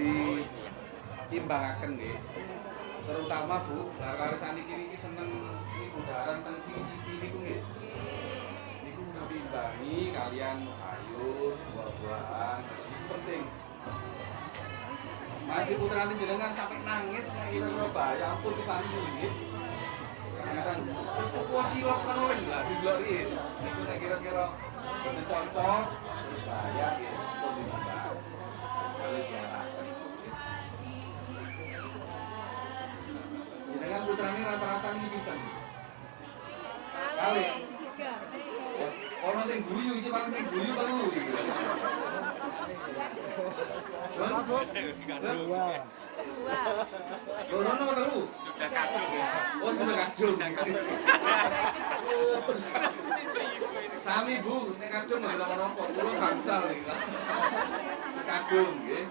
ditimbangaken nggih. Terutama Bu, lare saniki niki seneng budaran teng TV niku nggih. Niku diimbangi kalian sayur, buah-buahan, itu penting. Masih putrane jenengan sampai nangis nek kira-kira bahaya ampun dipani nggih. Kadang terus kok cilok kan wis lah didelok iki. Niku nek kira-kira boten cocok terus bahaya nggih. Jenengan putrane rata-rata niki pinten? Kali. Ono sing guyu iki paling sing guyu telu iki. Dua. Loro nomor telu. Sudah kadung ya. Oh, sudah kadung. Sami Bu, nek kadung lho napa? Kulo bangsal iki. Kadung nggih.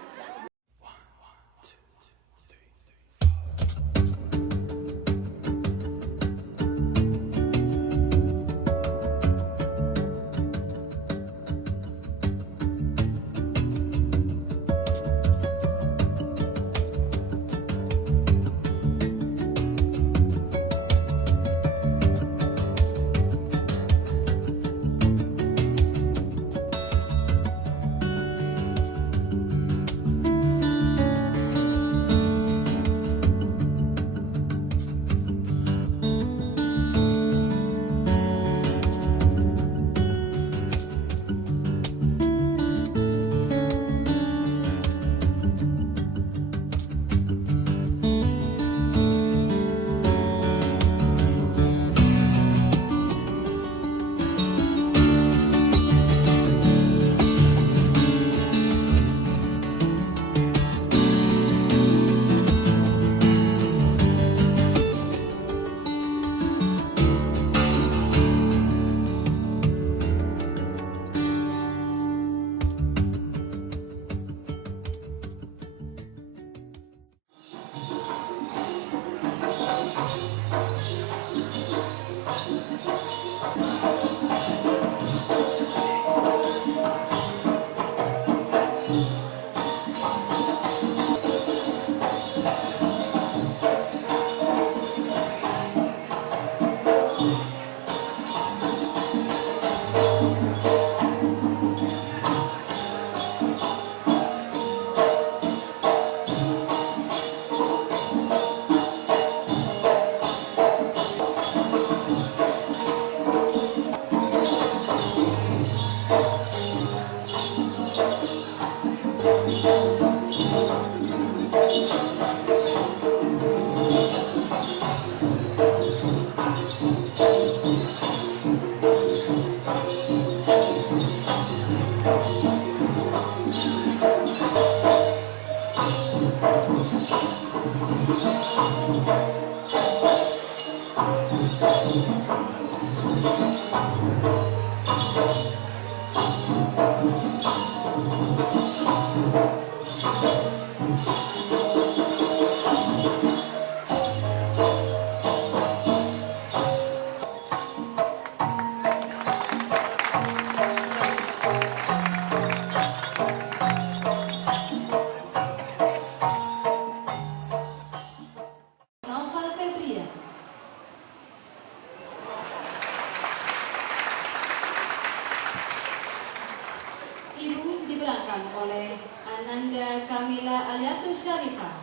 Oleh Ananda Kamila Aliatus Syarifah.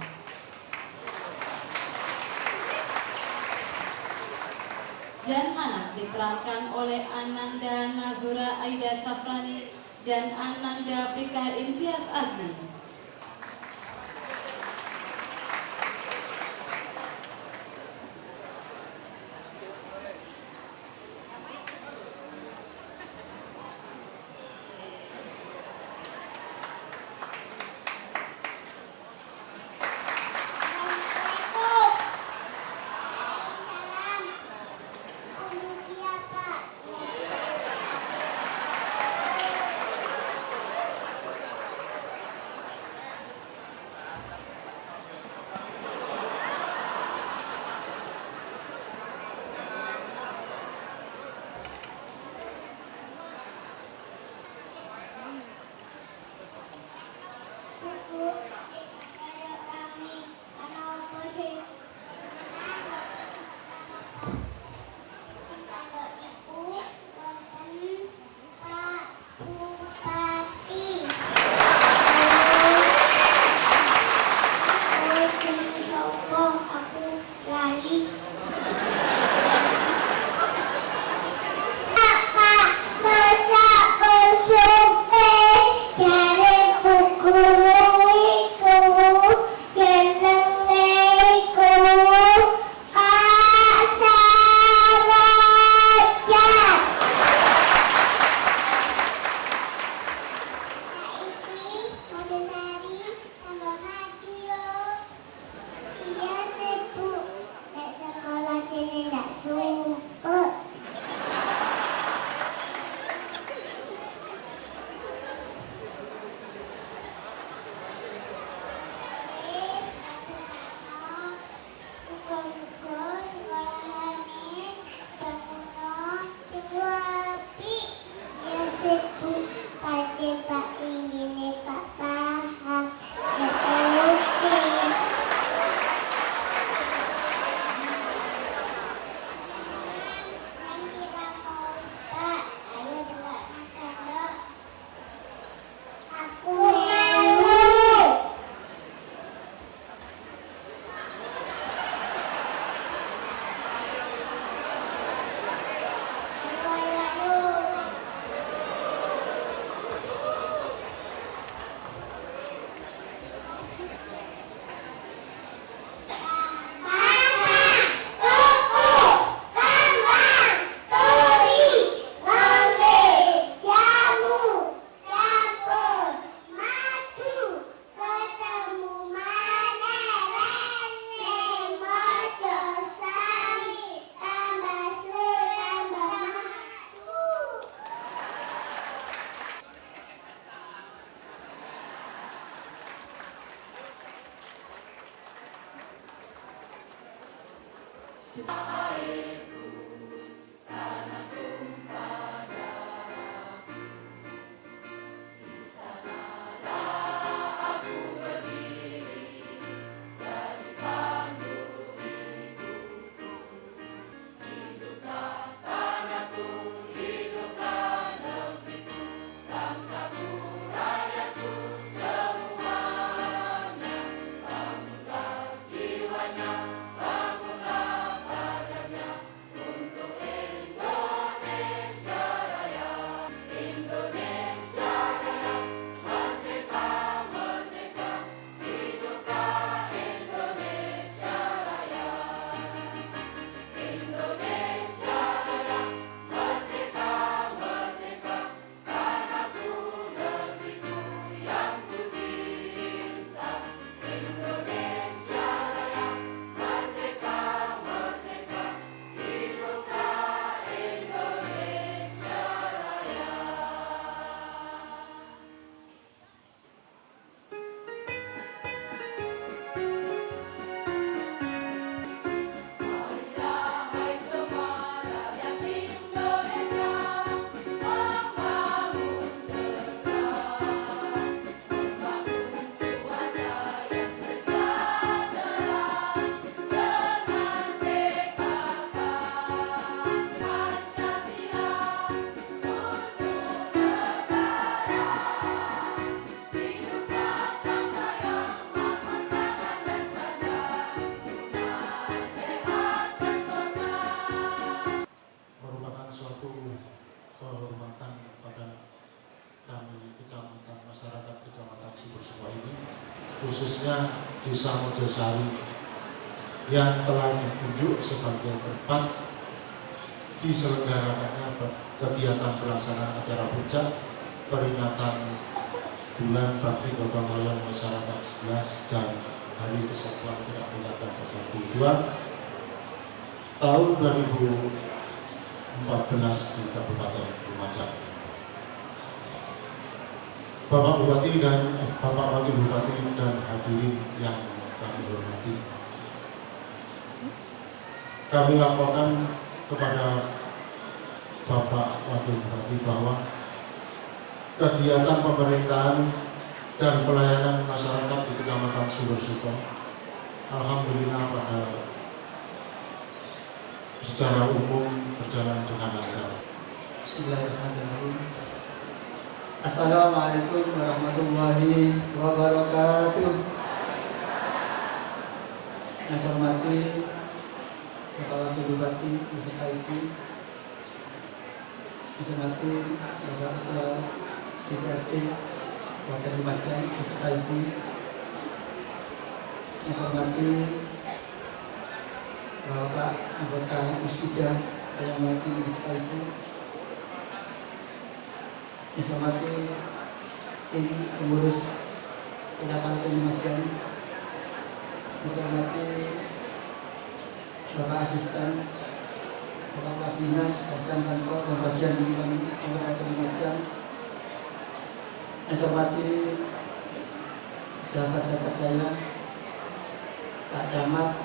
Dan anak diperankan oleh Ananda Nazura Aida Safrani dan Ananda Fikah Imtiaz Azmi. merupakan suatu kehormatan kepada kami kecamatan masyarakat Kecamatan Sumbersua ini, khususnya Desa Mojosari yang telah ditunjuk sebagai tempat diselenggarakannya kegiatan pelaksanaan acara puncak peringatan Bulan Bakti Gotong Royong Masyarakat 11 dan Hari Kesatuan Tidak Pidana ke-22 tahun 2014 di Kabupaten Lumajang. Bapak Bupati dan Bapak Wakil Bupati dan hadirin yang kami hormati, kami laporkan kepada Bapak Wakil Bupati bahwa kegiatan pemerintahan dan pelayanan masyarakat di Kecamatan Sumbersuko alhamdulillah secara umum berjalan dengan lancar. Bismillahirrahmanirrahim. Assalamualaikum warahmatullahi wabarakatuh. Yang saya hormati Bapak Wakil Bupati beserta Ibu, yang saya hormati Bapak Ketua DPRD Kabupaten Lumajang beserta Ibu, yang saya hormati Bapak anggota Musbida yang hormati beserta Ibu, yang saya hormati tim pengurus Kabupaten Lumajang, yang saya hormati Bapak Asisten, Bapak Kepala Dinas, Badan Kantor dan Bagian Lingkungan Kabupaten Lumajang, yang saya hormati sahabat-sahabat saya, Pak Camat,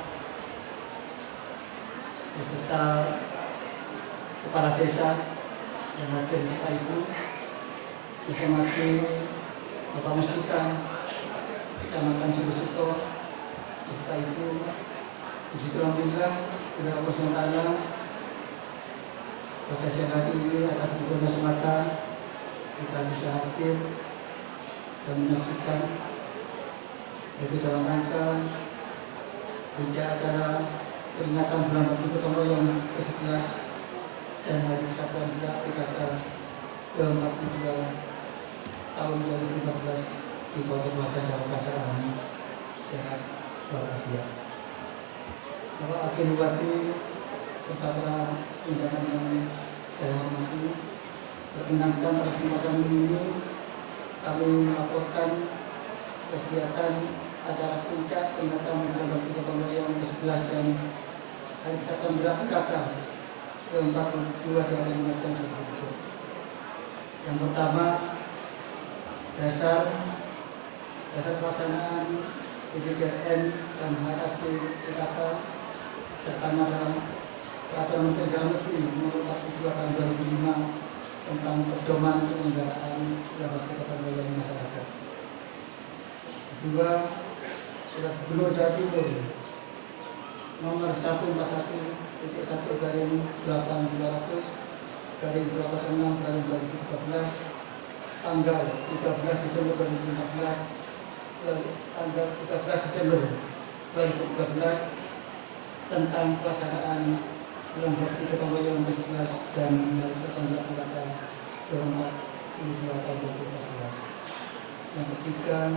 beserta Kepala Desa yang hadir beserta Ibu, yang saya hormati Bapak Mustika, Kecamatan Sumbersuko, beserta Ibu. Alhamdulillah, kepada Allah SWT pada siang hari ini atas dukungan semata kita bisa hadir dan menyaksikan, yaitu dalam rangka puncak acara peringatan Bulan Bakti Gotong Royong ke-11 dan Hari Kesatuan PKK ke-42 tahun 2014 di Kabupaten Lumajang dalam keadaan sehat walafiat. Bapak Wakil Bupati serta para undangan yang saya hormati, perkenankan pada kesempatan ini kami melaporkan kegiatan acara puncak peringatan Bulan Bakti Gotong Royong ke-11 dan Hari Kesatuan PKK ke-42 Kabupaten Lumajang. Yang pertama, dasar pelaksanaan PPKM dan HKG PKK Pertama dalam Peraturan Menteri Dalam Negeri Nomor 42 Tahun 2005 tentang pedoman penyelenggaraan bulan bakti kota melayani masyarakat. Kedua, Surat Gubernur Jawa Timur Nomor 141/8/200/2006/2013 tanggal 13 Desember 2015 tanggal 13 Desember 2013 tentang pelaksanaan bulan bakti gotong royong ke-11 dan hari Satgas Pekata ke-42 tahun 2014. Yang ketiga,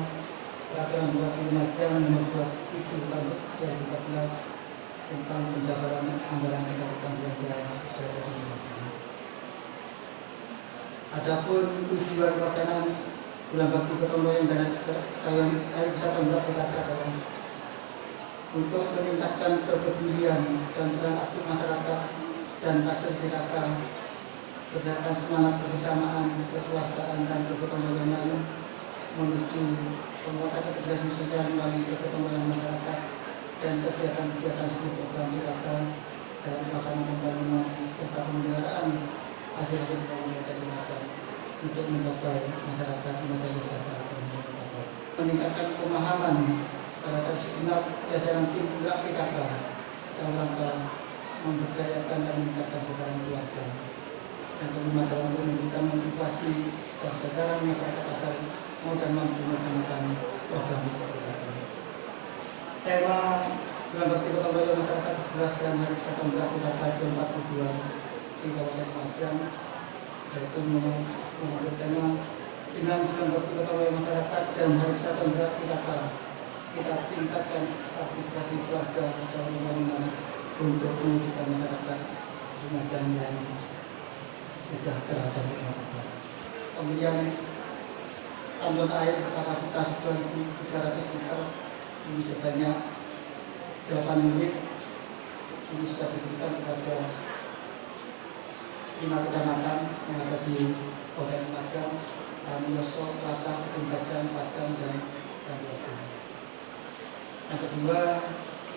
Peraturan Bupati Lumajang Nomor 27 tahun 2014 tentang penjabaran anggaran pendapatan belanja daerah Lumajang. Adapun tujuan pelaksanaan bulan bakti gotong royong dan hari kesehatan PKK adalah untuk meningkatkan kepedulian dan peran aktif masyarakat dan kader PKK berdasarkan semangat kebersamaan, kekeluargaan dan kegotong royongan menuju penguatan integrasi sosial melalui kegotong royongan masyarakat dan kegiatan-kegiatan seluruh program PKK dalam pelaksanaan pembangunan serta pemeliharaan hasil-hasil pembangunan dari Lumajang untuk mencapai masyarakat Lumajang yang sejahtera dan bermartabat. Meningkatkan pemahaman terhadap segenap jajaran tim penggerak PKK dalam rangka memberdayakan dan meningkatkan kesadaran keluarga. Yang kelima adalah untuk memberikan motivasi dan kesadaran masyarakat agar mau dan mampu melaksanakan program PKK. Tema bulan bakti gotong royong masyarakat 11 dan hari kesehatan PKK ke-42 di Kabupaten Lumajang yaitu mengambil tema dengan bulan bakti gotong royong masyarakat dan hari kesehatan PKK kita tingkatkan partisipasi keluarga dalam pembangunan untuk mewujudkan masyarakat Lumajang yang sejahtera dan bermartabat. Pembelian tandon air berkapasitas 2.300 liter ini sebanyak 8 unit ini sudah diberikan kepada 5 kecamatan yang ada di Kabupaten Lumajang, Ranioso, Latah, Penjajan, Padang, dan Rantiabu. Yang kedua,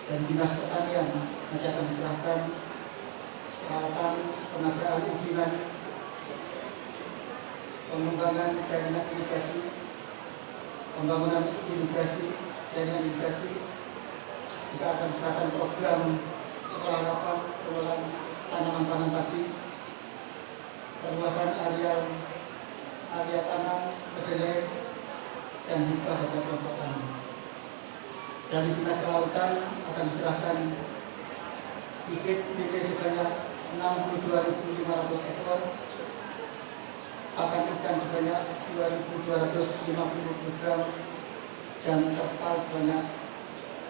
dari Dinas Pertanian nanti akan diserahkan peralatan pengadaan ubinan, pengembangan jaringan irigasi, pembangunan irigasi, jaringan irigasi, juga akan diserahkan program sekolah lapang, pengelolaan tanaman pangan padi, perluasan area tanam, kedelai, dan hibah pada kelompok tani. Dari Dinas Kelautan akan diserahkan bibit milik sebanyak 62.500 ekor, pakan ikan sebanyak 2.250 kg, dan terpal sebanyak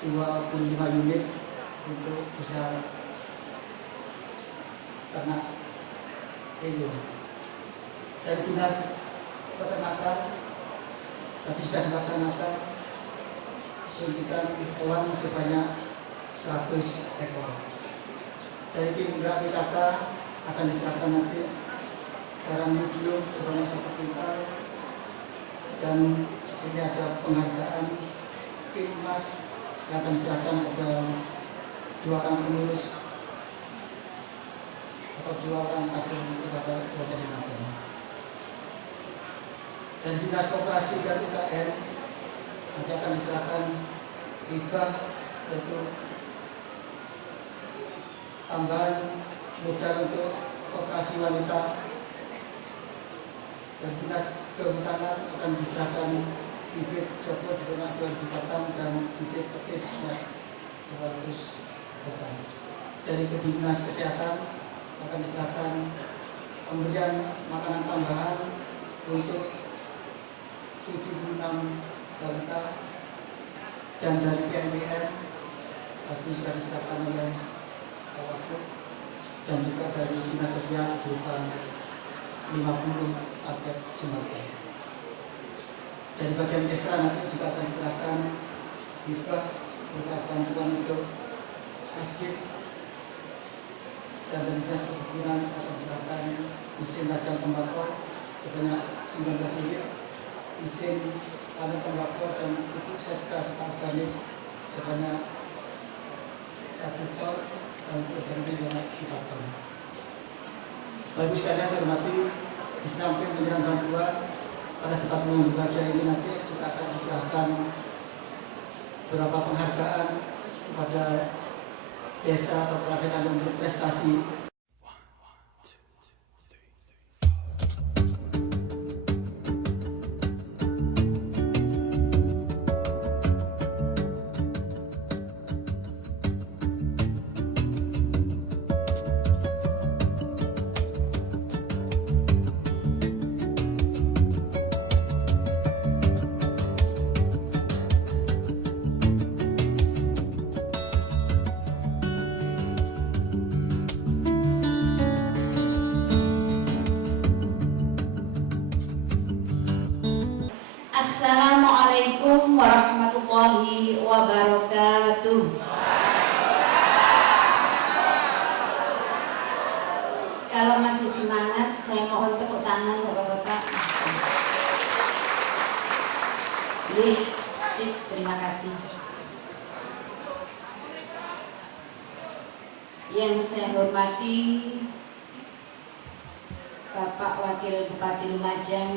25 unit untuk usaha ternak ini. Dari Dinas Peternakan tadi sudah dilaksanakan suntikan hewan sebanyak 100 ekor. Dari tim penggerak PKK akan diserahkan nanti garam medium sebanyak 1 kuintal, dan ini ada penghargaan pin emas yang akan diserahkan kepada 2 orang pengurus atau 2 orang kader PKK Kabupaten Lumajang. Dari Dinas Koperasi dan UKM nanti akan diserahkan hibah, yaitu tambahan modal untuk koperasi wanita. Dan Dinas Kehutanan akan diserahkan bibit jabon sebanyak 2.000 batang dan bibit petis sebanyak 200 batang. Dari Dinas Kesehatan akan diserahkan pemberian makanan tambahan untuk 76 balita, dan dari PNBM tadi sudah diserahkan oleh Pak Wakil, dan juga dari Dinas Sosial berupa 50 paket sembako. Dari bagian ekstra nanti juga akan diserahkan hibah berupa bantuan untuk masjid, dan dari Dinas Perkebunan akan diserahkan mesin rajang tembakau sebanyak 19 unit, mesin panen tembakau dan pupuk serta organik sebanyak 1 ton, tahun pilkada 4 tahun. Bapak Ibu sekalian saya hormati, di samping menyerang bantuan pada kesempatan yang berbahagia ini nanti juga akan diserahkan beberapa penghargaan kepada desa atau kepala desa yang berprestasi. Assalamualaikum warahmatullahi wabarakatuh. Kalau masih semangat, saya mohon tepuk tangan Bapak-bapak. Sip, terima kasih. Yang saya hormati Bapak Wakil Bupati Lumajang,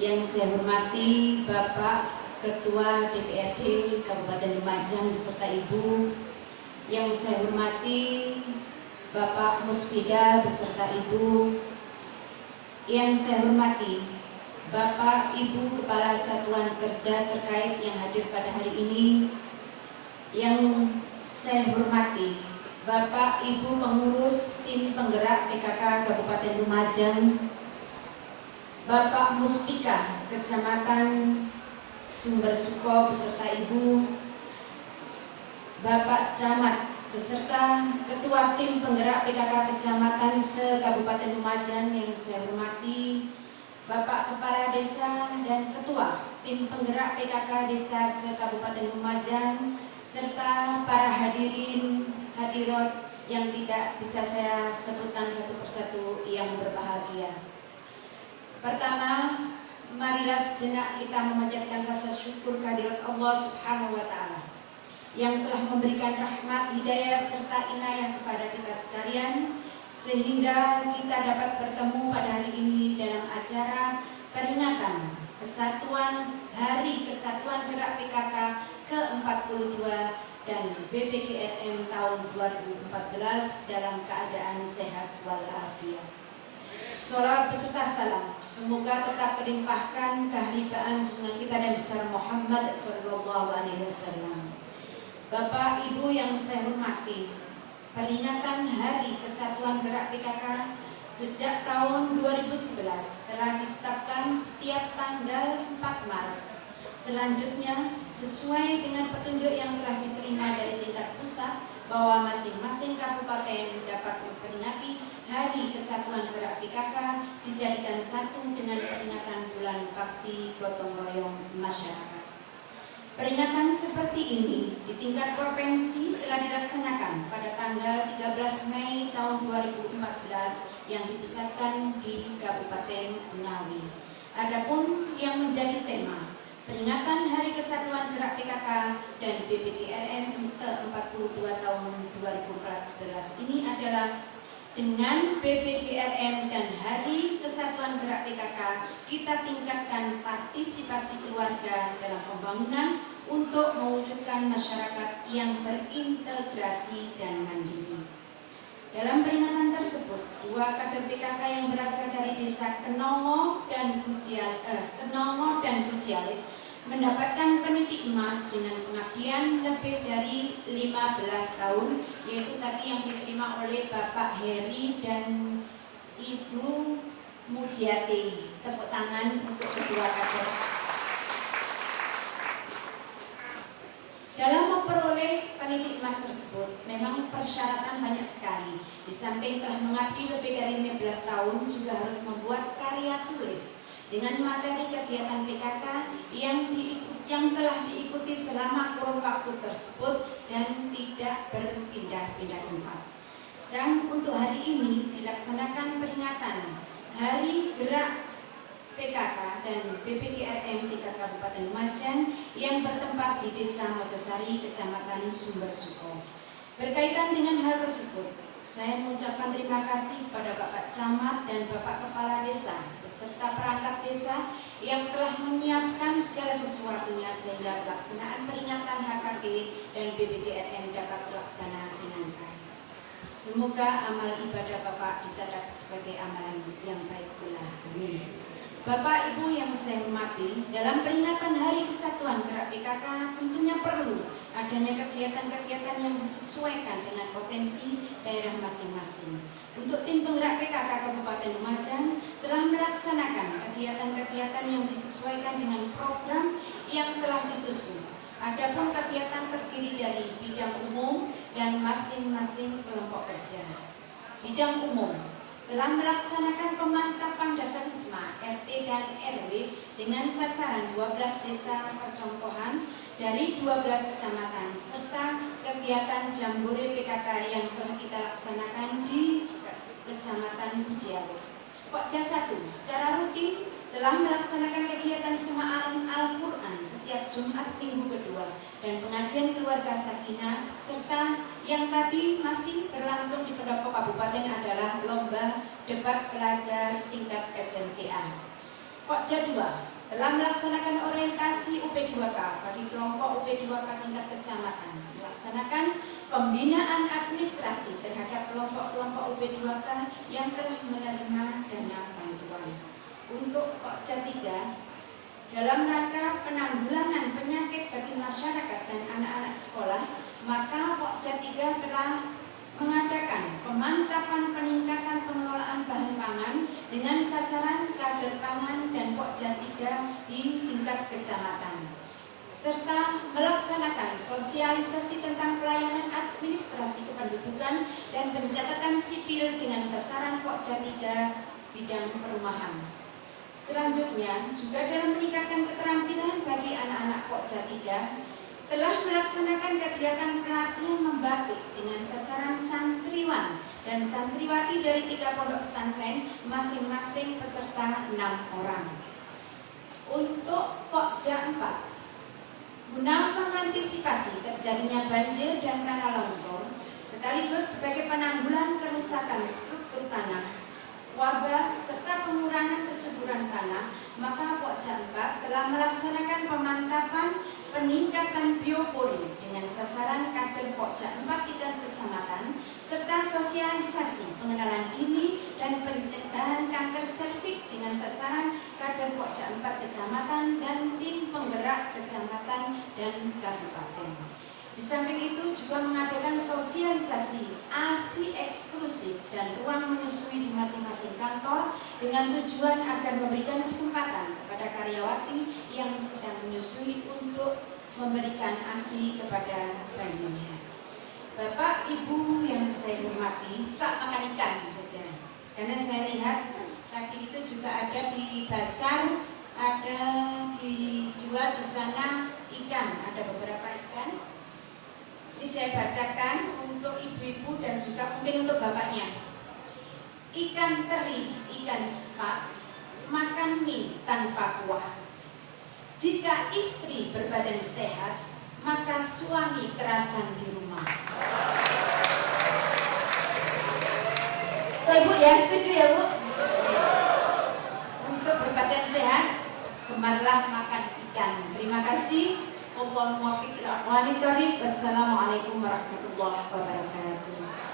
yang saya hormati Bapak Ketua DPRD Kabupaten Lumajang beserta Ibu, yang saya hormati Bapak Muspida beserta Ibu, yang saya hormati Bapak Ibu Kepala Satuan Kerja terkait yang hadir pada hari ini, yang saya hormati Bapak Ibu pengurus tim penggerak PKK Kabupaten Lumajang, Bapak Muspika Kecamatan Sumber Suko beserta Ibu, Bapak Camat beserta Ketua Tim Penggerak PKK Kecamatan se-Kabupaten Lumajang yang saya hormati, Bapak Kepala Desa dan Ketua Tim Penggerak PKK Desa se-Kabupaten Lumajang, serta para hadirin hadirat yang tidak bisa saya sebutkan satu persatu yang berbahagia. Pertama, marilah sejenak kita memanjatkan rasa syukur kehadirat Allah Subhanahu wa Ta'ala yang telah memberikan rahmat, hidayah serta inayah kepada kita sekalian, sehingga kita dapat bertemu pada hari ini dalam acara peringatan Kesatuan Hari Kesatuan Gerak PKK ke-42 dan BPGRM tahun 2014 dalam keadaan sehat walafiat. Sholawat beserta salam semoga tetap terlimpahkan keharibaan junjungan kita dan besar Muhammad SAW. Bapak Ibu yang saya hormati, peringatan Hari Kesatuan Gerak PKK sejak tahun 2011 telah ditetapkan setiap tanggal 4 Maret. Selanjutnya, sesuai dengan petunjuk yang telah diterima dari tingkat pusat bahwa masing-masing kabupaten dapat memperingati Hari Kesatuan Gerak PKK dijadikan satu dengan peringatan bulan bakti gotong royong masyarakat. Peringatan seperti ini di tingkat provinsi telah dilaksanakan pada tanggal 13 Mei tahun 2014 yang dipusatkan di Kabupaten Ngawi. Adapun yang menjadi tema peringatan Hari Kesatuan Gerak PKK dan BPGRM ke-42 tahun 2014 ini adalah dengan BPGRM dan Hari Kesatuan Gerak PKK, kita tingkatkan partisipasi keluarga dalam pembangunan untuk mewujudkan masyarakat yang berintegrasi dan mandiri. Dalam peringatan tersebut, dua kader PKK yang berasal dari desa Kenongo dan Bucialit mendapatkan peniti emas dengan pengabdian lebih dari 15 tahun, yaitu tadi yang diterima oleh Bapak Heri dan Ibu Mujiati. Tepuk tangan untuk kedua kader. Dalam memperoleh peniti emas tersebut, memang persyaratan banyak sekali. Di samping telah mengabdi lebih dari 15 tahun, juga harus membuat karya tulis dengan materi kegiatan PKK yang telah diikuti selama kurun waktu tersebut dan tidak berpindah-pindah tempat. Sedang untuk hari ini dilaksanakan peringatan Hari Gerak PKK dan BPGRM tingkat Kabupaten Lumajang yang bertempat di Desa Mojosari, Kecamatan Sumber Suko. Berkaitan dengan hal tersebut, saya mengucapkan terima kasih kepada Bapak Camat dan Bapak Kepala Desa beserta perangkat desa yang telah menyiapkan segala sesuatunya sehingga pelaksanaan peringatan HKG dan BBGRN dapat terlaksana dengan baik. Semoga amal ibadah Bapak dicatat sebagai amalan yang baik pula. Amin. Bapak Ibu yang saya hormati, dalam peringatan Hari Kesatuan Gerak PKK tentunya perlu adanya kegiatan-kegiatan yang disesuaikan dengan potensi daerah masing-masing. Untuk tim penggerak PKK Kabupaten Lumajang telah melaksanakan kegiatan-kegiatan yang disesuaikan dengan program yang telah disusun. Adapun kegiatan terdiri dari bidang umum dan masing-masing kelompok kerja. Bidang umum telah melaksanakan pemantapan Dasawisma RT dan RW dengan sasaran 12 desa percontohan dari 12 kecamatan serta kegiatan Jambore PKK yang telah kita laksanakan di Kecamatan Bujiawe. Pokja 1 secara rutin telah melaksanakan kegiatan Sema'an Al-Quran setiap Jumat minggu kedua dan pengajian keluarga sakinah serta yang tadi masih berlangsung di pendopo kabupaten adalah lomba debat pelajar tingkat SMTA. Pokja 2 telah melaksanakan orientasi UP2K bagi kelompok UP2K tingkat kecamatan, melaksanakan pembinaan administrasi terhadap kelompok-kelompok UP2K yang telah menerima dana bantuan. Untuk Pokja 3, dalam rangka penanggulangan penyakit bagi masyarakat dan anak-anak sekolah, maka Pokja 3 telah mengadakan pemantapan peningkatan pengelolaan bahan pangan dengan sasaran kader pangan dan Pokja 3 di tingkat kecamatan, serta melaksanakan sosialisasi tentang pelayanan administrasi kependudukan dan pencatatan sipil dengan sasaran Pokja 3 bidang perumahan. Selanjutnya, juga dalam meningkatkan keterampilan bagi anak-anak Pokja 3, telah melaksanakan kegiatan pelatihan membatik dengan sasaran santriwan dan santriwati dari 3 pondok pesantren, masing-masing peserta 6 orang. Untuk Pokja 4, guna mengantisipasi terjadinya banjir dan tanah longsor, sekaligus sebagai penanggulan kerusakan struktur tanah, wabah, serta pengurangan kesuburan tanah, maka Pokja 4 telah melaksanakan pemantapan peningkatan biopori dengan sasaran kader Pokja 4 tingkat kecamatan, serta sosialisasi pengenalan dini dan pencegahan kanker serviks dengan sasaran kader Pokja 4 kecamatan dan tim penggerak kecamatan dan kabupaten. Di samping itu juga mengadakan sosialisasi ASI eksklusif dan ruang menyusui di masing-masing kantor dengan tujuan agar memberikan kesempatan kepada karyawati yang sedang menyusui untuk memberikan ASI kepada bayinya. Bapak Ibu yang saya hormati, tak makan ikan saja, karena saya lihat tadi itu juga ada di pasar, ada dijual di sana ikan, ada beberapa ikan. Ini saya bacakan untuk ibu-ibu dan juga mungkin untuk bapaknya. Ikan teri, ikan sepat, makan mie tanpa kuah. Jika istri berbadan sehat, maka suami kerasan di rumah. Oh, Ibu ya, setuju ya Bu? Untuk berbadan sehat, gemarlah makan ikan. Terima kasih. Wassalamualaikum warahmatullahi wabarakatuh.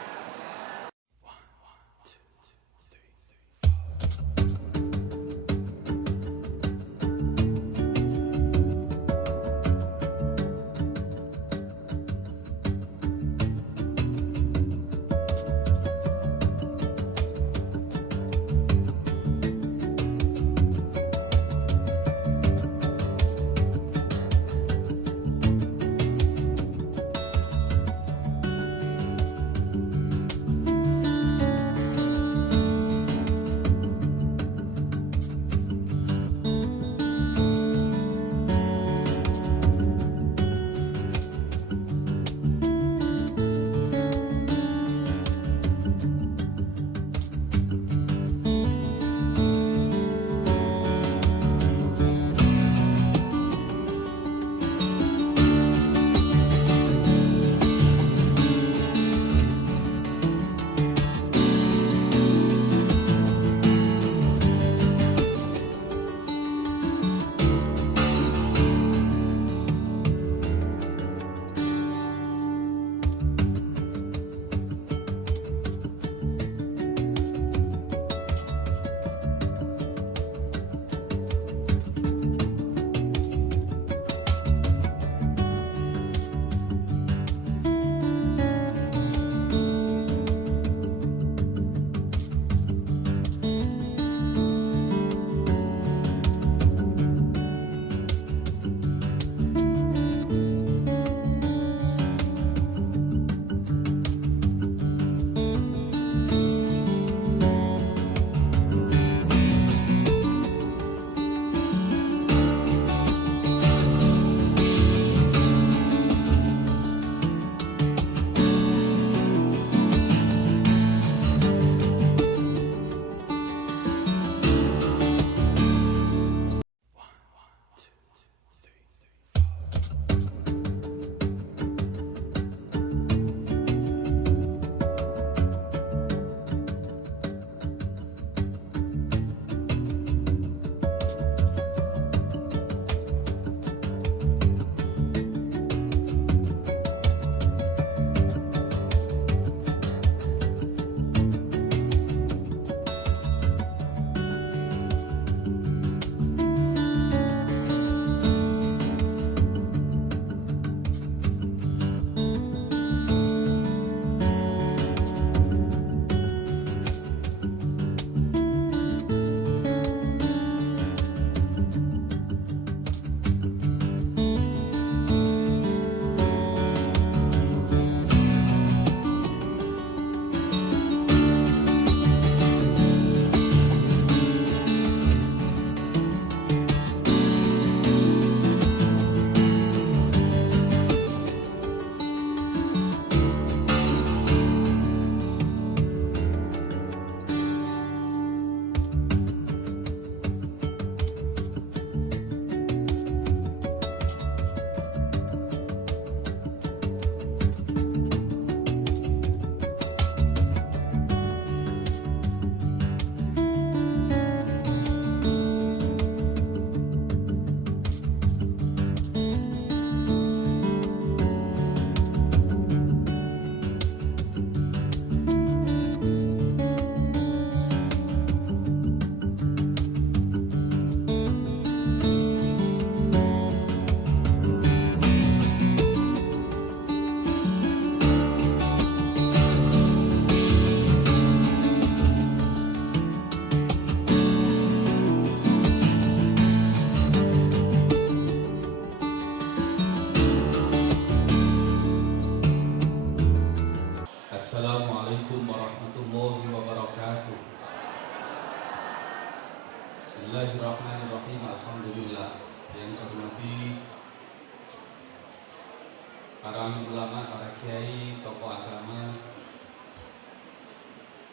para alim ulama, para kiai, tokoh agama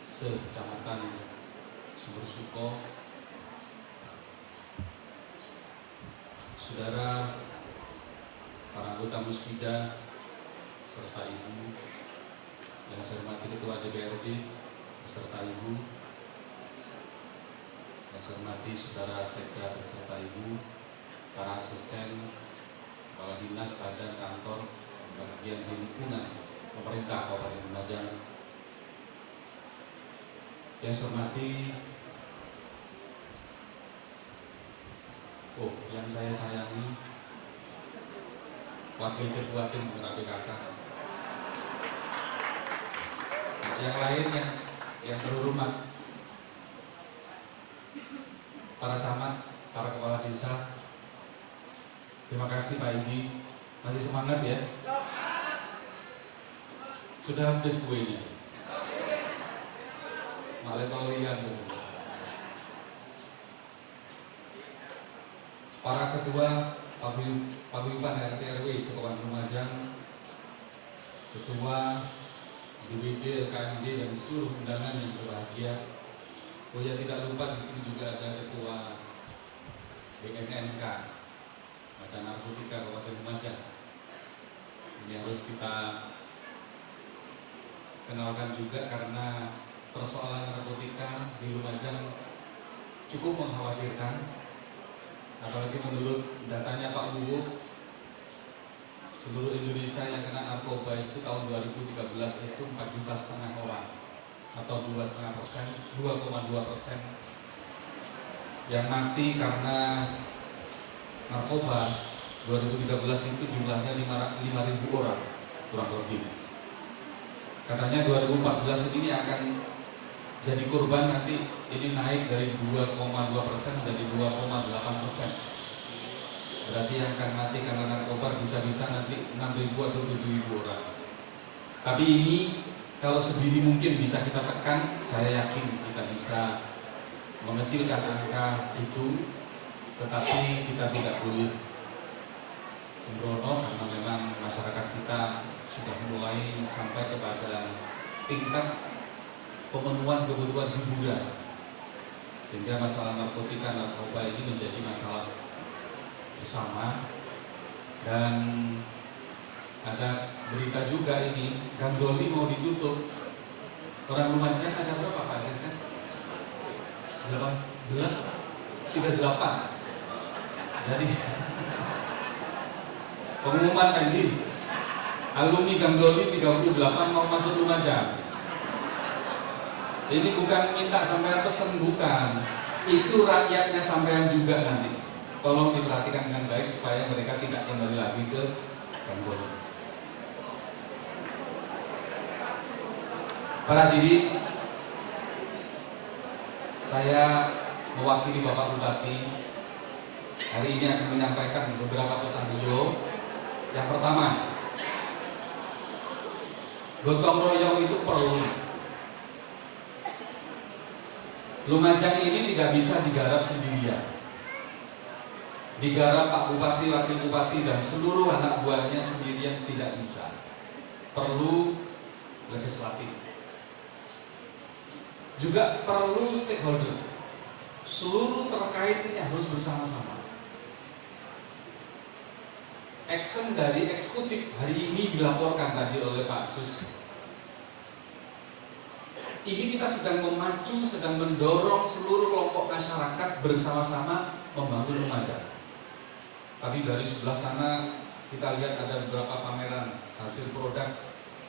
se-Kecamatan Sumber Suko, saudara para anggota Musbida serta ibu yang saya hormati Ketua DPRD beserta ibu, yang saya hormati saudara Sekda beserta ibu, para asisten, kepala dinas, badan, kantor, bagian di lingkungan pemerintah Kabupaten Lumajang. Yang saya hormati, yang saya sayangi, Wakil Ketua Tim Penggerak PKK. Yang lain yang terhormat, para camat, para kepala desa. Terima kasih Pak Igi, masih semangat ya? Sudah habis kuenya. Malah kalian. Para ketua paguyuban RT RW Sekabupaten Lumajang, ketua DPD, KMD dan seluruh undangan yang berbahagia. Ya tidak lupa di sini juga ada ketua BNNK, Badan Narkotika Kabupaten Lumajang. Ini harus kita kenalkan juga karena persoalan narkotika di Lumajang cukup mengkhawatirkan. Apalagi menurut datanya Pak Wuwu, seluruh Indonesia yang kena narkoba itu tahun 2013 itu 4,5 juta orang atau 2,5%, 2,2% yang mati karena narkoba. 2013 itu jumlahnya 5.000 orang kurang lebih. Katanya 2014 ini akan jadi korban, nanti ini naik dari 2,2% menjadi 2,8%. Berarti yang akan mati karena narkoba bisa-bisa nanti 6.000 atau 7.000 orang. Tapi ini kalau sendiri mungkin bisa kita tekan, saya yakin kita bisa mengecilkan angka itu, tetapi kita tidak boleh sembrono karena memang masyarakat kita sudah mulai sampai kepada tingkat pemenuhan kebutuhan hiburan, sehingga masalah narkoba ini menjadi masalah bersama. Dan ada berita juga ini, Gang Doli mau ditutup. Orang Lumajang ada berapa Pak Asisten? 38. Jadi pengumuman tadi, alumni Gang Doli 38 mau masuk Lumajang. Ini bukan minta sampean pesen, bukan. Itu rakyatnya sampean juga nanti. Tolong diperhatikan dengan baik supaya mereka tidak kembali lagi ke Gang Doli. Para hadirin, saya mewakili Bapak Bupati hari ini akan menyampaikan beberapa pesan beliau. Yang pertama, gotong royong itu perlu. Lumajang ini tidak bisa digarap sendirian. Digarap Pak Bupati, Wakil Bupati dan seluruh anak buahnya sendirian tidak bisa. Perlu legislatif. Juga perlu stakeholder. Seluruh terkait ini harus bersama-sama. Action dari eksekutif hari ini dilaporkan tadi oleh Pak Sus. Ini kita sedang memacu, sedang mendorong seluruh kelompok masyarakat bersama-sama membangun Lumajang. Tapi dari sebelah sana kita lihat ada beberapa pameran hasil produk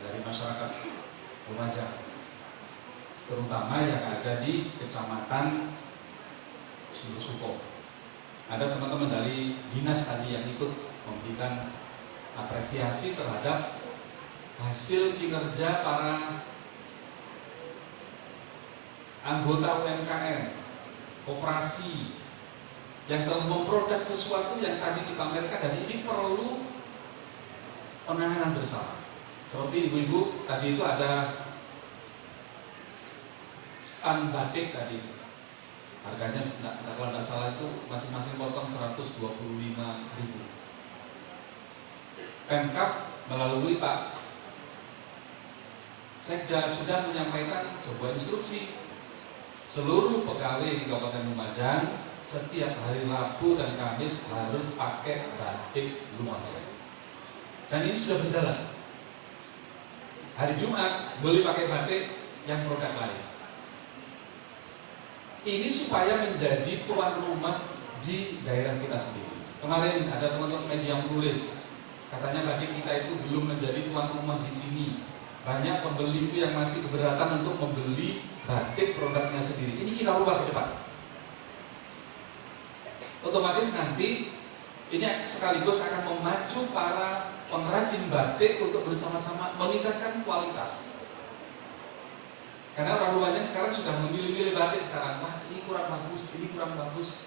dari masyarakat Lumajang, terutama yang ada di Kecamatan Sumber Suko. Ada teman-teman dari dinas tadi yang ikut memberikan apresiasi terhadap hasil kinerja para anggota UMKM, koperasi yang telah memproduk sesuatu yang tadi dipamerkan, dan ini perlu penanganan bersama. Seperti ibu-ibu tadi itu ada stand batik tadi, harganya kalau tidak salah itu masing-masing potong 125.000. Pemkab melalui Pak Sekda sudah menyampaikan sebuah instruksi seluruh pegawai di Kabupaten Lumajang setiap hari Rabu dan Kamis harus pakai batik Lumajang. Dan ini sudah berjalan. Hari Jumat boleh pakai batik yang produk lain. Ini supaya menjadi tuan rumah di daerah kita sendiri. Kemarin ada teman-teman media yang tulis, katanya batik kita itu belum menjadi tuan rumah di sini. Banyak pembeli itu yang masih keberatan untuk membeli batik produknya sendiri. Ini kita ubah ke depan. Otomatis nanti ini sekaligus akan memacu para pengrajin batik untuk bersama-sama meningkatkan kualitas. Karena orang Lumajang sekarang sudah memilih-milih batik sekarang. Wah, ini kurang bagus, ini kurang bagus.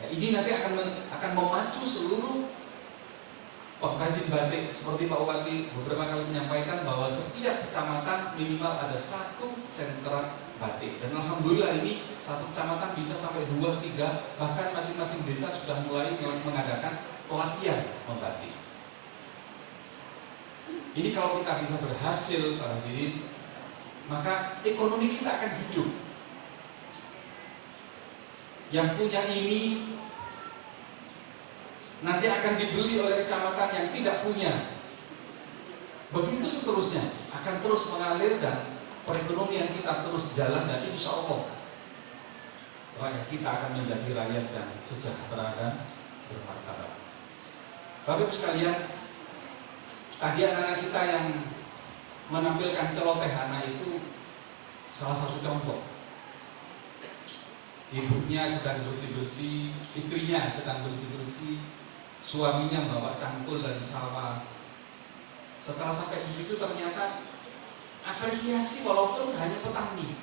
Ya, ini nanti akan memacu seluruh pengrajin batik. Seperti Pak Bupati beberapa kali menyampaikan bahwa setiap kecamatan minimal ada satu sentra batik. Dan alhamdulillah ini satu kecamatan bisa sampai 2, 3, bahkan masing-masing desa sudah mulai mengadakan pelatihan membatik. Ini kalau kita bisa berhasil para hadirin, maka ekonomi kita akan hidup. Yang punya ini nanti akan dibeli oleh kecamatan yang tidak punya. Begitu seterusnya akan terus mengalir dan perekonomian kita terus jalan dan insya Allah rakyat kita akan menjadi rakyat yang sejahtera dan bermartabat. Bapak Ibu sekalian, tadi anak-anak kita yang menampilkan celoteh anak itu salah satu contoh. Ibunya sedang bersih-bersih, istrinya sedang bersih-bersih, suaminya bawa cangkul dari sawah. Setelah sampai di situ ternyata apresiasi walaupun hanya petani.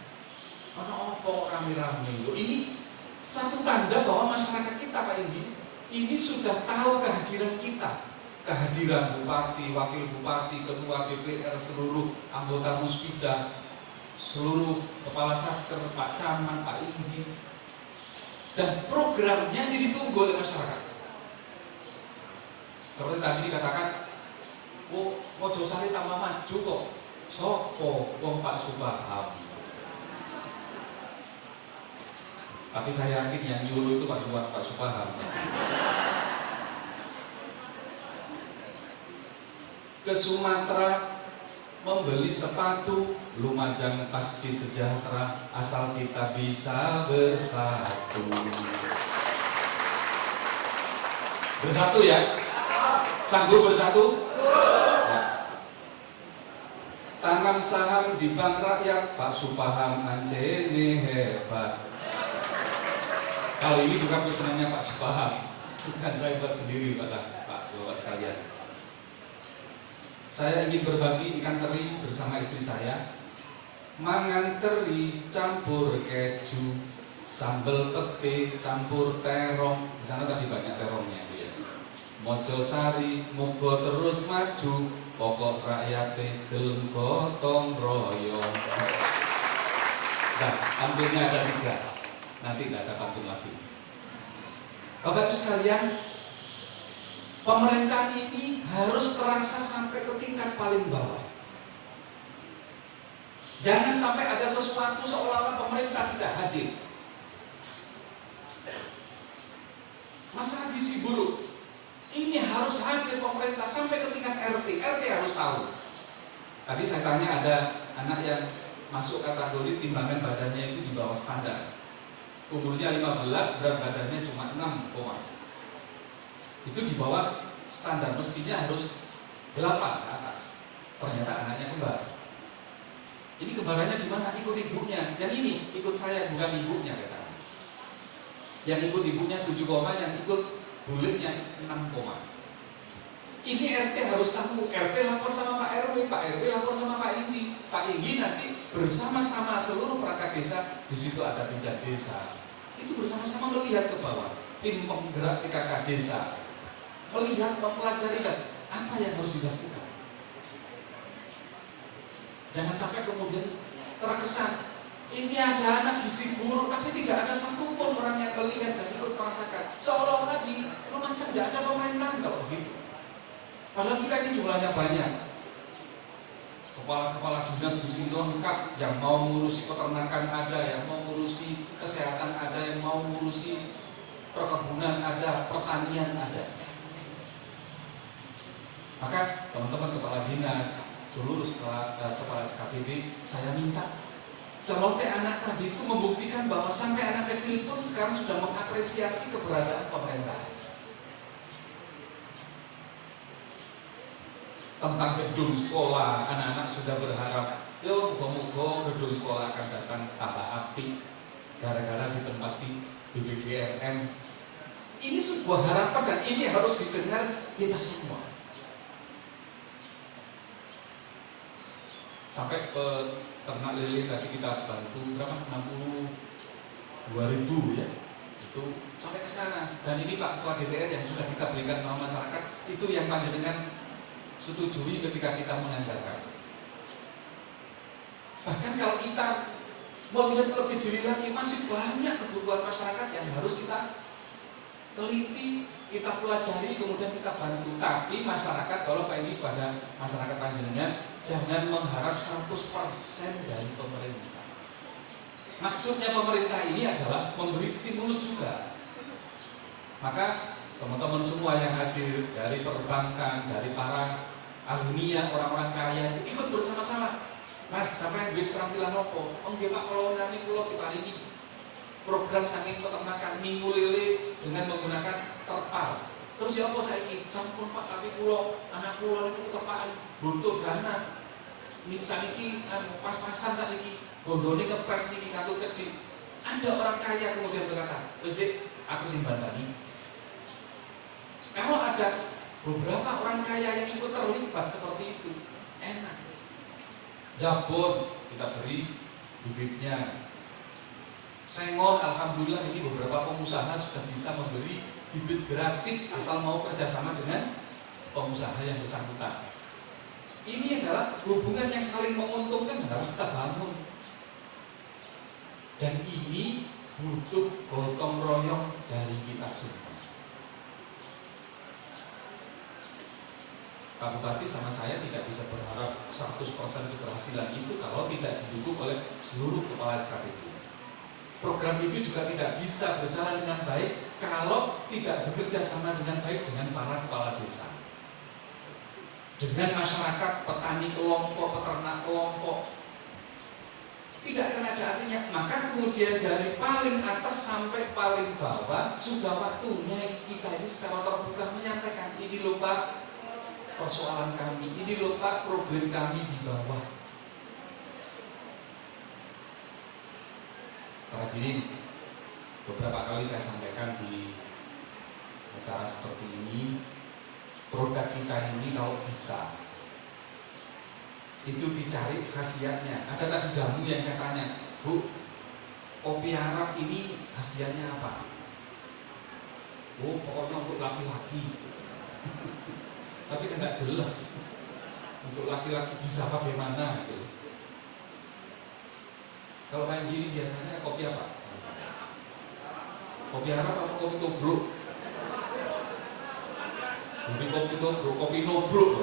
Ono opo rame-rame. Ini satu tanda bahwa masyarakat kita Pak ini sudah tahu kehadiran kita. Kehadiran bupati, wakil bupati, ketua DPR, seluruh anggota Muspida, seluruh kepala satker, Pak Camat, Pak Inggi. Dan programnya ini ditunggu oleh masyarakat. Seperti tadi dikatakan, oh Mojosari tambah maju kok. Sopo wong Pak Subaham. Tapi saya yakin yang nyuruh itu Pak Subaham. Ke Sumatera membeli sepatu, Lumajang pasti sejahtera asal kita bisa bersatu. Bersatu ya? Sanggup bersatu? Ya. Tanam saham di Bank Rakyat, Pak Subaham ini hebat. Kalau ini bukan pesanannya Pak Subaham, bukan saya buat sendiri Bapak sekalian. Saya ingin berbagi ikan teri bersama istri saya. Mangan teri campur keju, sambal pete campur terong. Di sana tadi banyak terongnya ya. Mojosari muga terus maju, pokok rakyate gelem gotong royong. Nah, pantunnya ada 3. Nanti nggak ada pantun lagi. Bapak Ibu sekalian, pemerintahan ini harus terasa sampai ke tingkat paling bawah. Jangan sampai ada sesuatu seolah-olah pemerintah tidak hadir. Masalah gizi buruk ini harus hadir pemerintah sampai ke tingkat RT. RT harus tahu. Tadi saya tanya ada anak yang masuk kategori timbangan badannya itu di bawah standar. Umurnya 15, berat badannya cuma 6, itu di bawah standar, mestinya harus 8 ke atas. Ternyata anaknya kembar. Ini kembarannya di mana? Ikut ibunya. Yang ini ikut saya, bukan ibunya katanya. Yang ikut ibunya 7, yang ikut bulenya 6. Ini RT harus tahu. RT lapor sama Pak RW, Pak RW lapor sama Pak Inggi. Pak Inggi nanti bersama-sama seluruh perangkat desa, di situ ada tingkat desa. Itu bersama-sama melihat ke bawah. Tim penggerak PKK desa melihat, mempelajari apa yang harus dilakukan. Jangan sampai kemudian terkesan ini ada anak gizi buruk, tapi tidak ada satupun orang yang melihat dan ikut merasakan. Seolah-olah di Lumajang tidak ada pemerintahan kalau begitu. Padahal kita ini jumlahnya banyak. Kepala-kepala dinas di sini lengkap, yang mau ngurusi peternakan ada, yang mau ngurusi kesehatan ada, yang mau ngurusi perkebunan ada, pertanian ada. Maka teman-teman kepala dinas, seluruh kepala SKPD, saya minta celoteh anak tadi itu membuktikan bahwa sampai anak kecil pun sekarang sudah mengapresiasi keberadaan pemerintah. Tentang gedung sekolah, anak-anak sudah berharap, yo moga-moga gedung sekolah akan datang tambah apik gara-gara ditempati BPDRM. Ini sebuah harapan dan ini harus didengar kita semua. Sampai ternak lele tadi kita bantu berapa? 62.000 ya. Itu sampai ke sana. Dan ini Pak Ketua DPR yang sudah kita berikan sama masyarakat, itu yang panjenengan setujui ketika kita menganggarkan. Bahkan kalau kita melihat lebih jeli lagi, masih banyak kebutuhan masyarakat yang harus kita teliti, kita pelajari, kemudian kita bantu. Tapi masyarakat, kalau Pak ini pada masyarakat panjenengan, jangan mengharap 100% dari pemerintah. Maksudnya pemerintah ini adalah memberi stimulus juga. Maka teman-teman semua yang hadir dari perbankan, dari para ahlinya, orang-orang kaya itu ikut bersama-sama. Mas, sampai duit keterampilan opo? Nggih Pak, kalau nani kula diparingi program saking peternakan minggu lele dengan menggunakan terpal. Terus ya apa saiki? Sampun Pak, tapi kula anak kula niku ketepakan butuh dana. Saniki pas-pasan saniki gondone kepres niki ngatur kedhi. Ada orang kaya kemudian berkata, "Wis aku sing bandani." Kalau ada beberapa orang kaya yang ikut terlibat seperti itu, enak. Jabon kita beri bibitnya. Sengon, alhamdulillah ini beberapa pengusaha sudah bisa memberi bibit gratis asal mau kerjasama dengan pengusaha yang bersangkutan. Ini adalah hubungan yang saling menguntungkan dan harus kita bangun. Dan ini butuh gotong royong dari kita semua. Pak Bupati sama saya tidak bisa berharap 100% keberhasilan itu kalau tidak didukung oleh seluruh kepala SKPD. Program itu juga tidak bisa berjalan dengan baik kalau tidak bekerja sama dengan baik dengan para kepala desa, dengan masyarakat, petani kelompok, peternak kelompok. Tidak akan ada artinya. Maka kemudian dari paling atas sampai paling bawah sudah waktunya kita ini secara terbuka menyampaikan, ini loh Pak persoalan kami, ini loh Pak problem kami di bawah. Para hadirin, beberapa kali saya sampaikan di acara seperti ini, produk kita ini kalau bisa itu dicari khasiatnya. Ada tadi jamu yang saya tanya, Bu, kopi Arab ini khasiatnya apa? Oh, pokoknya untuk laki-laki. Tapi kan tidak jelas untuk laki-laki bisa bagaimana gitu. Kalau kayak gini biasanya kopi apa? Kopi Arab atau kopi tobruk? Jadi kopi tobruk, kopi nobruk.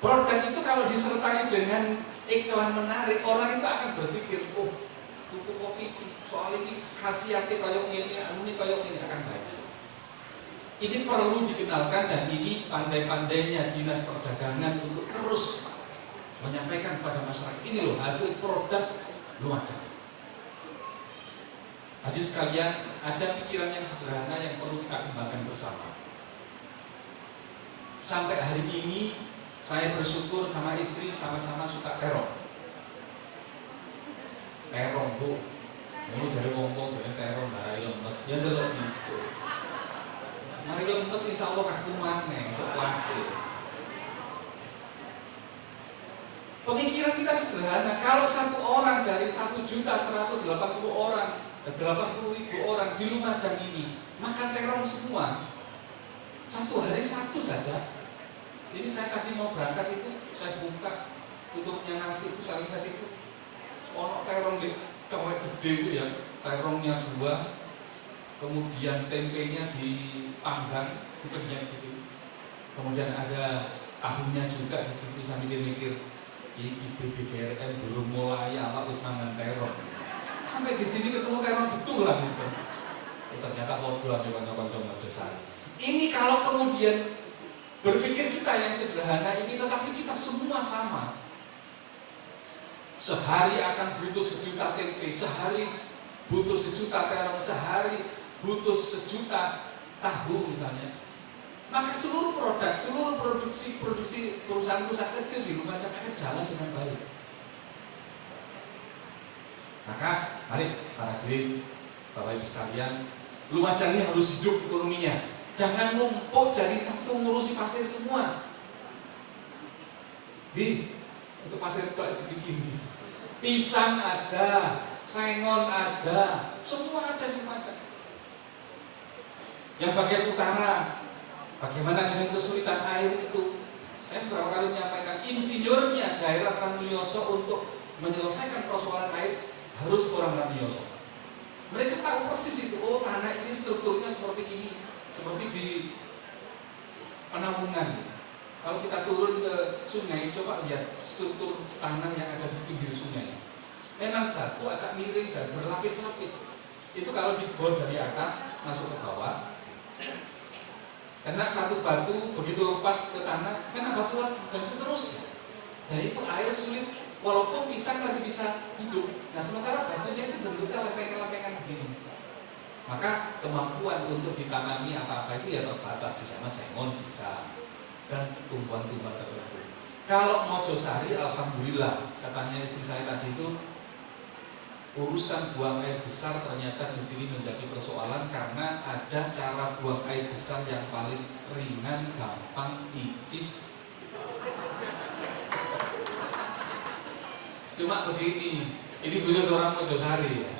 Produk itu kalau disertai dengan iklan menarik, orang itu akan berpikir, oh, tuku kopi ini, soal ini khasiatnya kayak ini kayak ini akan baik. Ini perlu dikenalkan dan ini pandai-pandainya Dinas Perdagangan untuk terus menyampaikan kepada masyarakat, ini loh hasil produk Lumajang. Hadirin sekalian, ada pikiran yang sederhana yang perlu kita kembangkan bersama. Sampai hari ini saya bersyukur sama istri sama-sama suka terong. Terong Bu, ini dari wong-wong dari terong dari lemes, ya delok iso. Mari lemes insya Allah kaku maneh untuk waktu. Pemikiran kita sederhana. Kalau satu orang dari 1.180.000 orang, 80.000 orang di Lumajang ini makan terong semua, satu hari satu saja. Jadi saya tadi mau berangkat itu, saya buka tutupnya nasi itu, saya lihat itu ono terong di cowek gede itu ya, terongnya 2, kemudian tempenya dipanggang, dikenyek gitu. Kemudian ada tahunya juga di situ sambil mikir, ini BBGRM belum mulai apa wis mangan terong. Sampai di sini ketemu terong betul lah gitu. Ternyata bodoh ada kanca-kanca Mojosari. Ini kalau kemudian berpikir kita yang sederhana ini, tetapi kita semua sama. Sehari akan butuh 1 juta tempe, sehari butuh 1 juta terong, sehari butuh 1 juta tahu misalnya. Maka seluruh produk, seluruh produksi perusahaan-perusahaan kecil di Lumajang akan jalan dengan baik. Maka mari para hadirin, Bapak Ibu sekalian, Lumajang ini harus hidup ekonominya. Jangan numpuk jadi satu ngurusi pasir semua. Untuk pasir itu dibikin. Pisang ada, sengon ada, semua ada di Lumajang. Yang bagian utara, bagaimana dengan kesulitan air itu? Saya beberapa kali menyampaikan, insinyurnya daerah Ranuyoso untuk menyelesaikan persoalan air harus orang Ranuyoso. Mereka tahu persis itu, oh tanah ini strukturnya seperti ini, seperti di Penampungan. Kalau kita turun ke sungai, coba lihat struktur tanah yang ada di pinggir sungai. Memang batu agak miring dan berlapis-lapis. Itu kalau dibor dari atas masuk ke bawah, kena satu batu, begitu lepas ke tanah, kena batu lagi dan seterusnya. Dan itu air sulit, walaupun pisang masih bisa hidup. Nah sementara batunya itu bentuknya lempengan-lempengan begini. Maka kemampuan untuk ditanami apa-apa itu ya terbatas. Di sana sengon bisa dan tumbuhan-tumbuhan tertentu. Kalau Mojosari, alhamdulillah, katanya istri saya tadi itu, urusan buang air besar ternyata di sini menjadi persoalan karena ada cara buang air besar yang paling ringan, gampang, icis. Cuma begini, ini khusus orang Mojosari ya.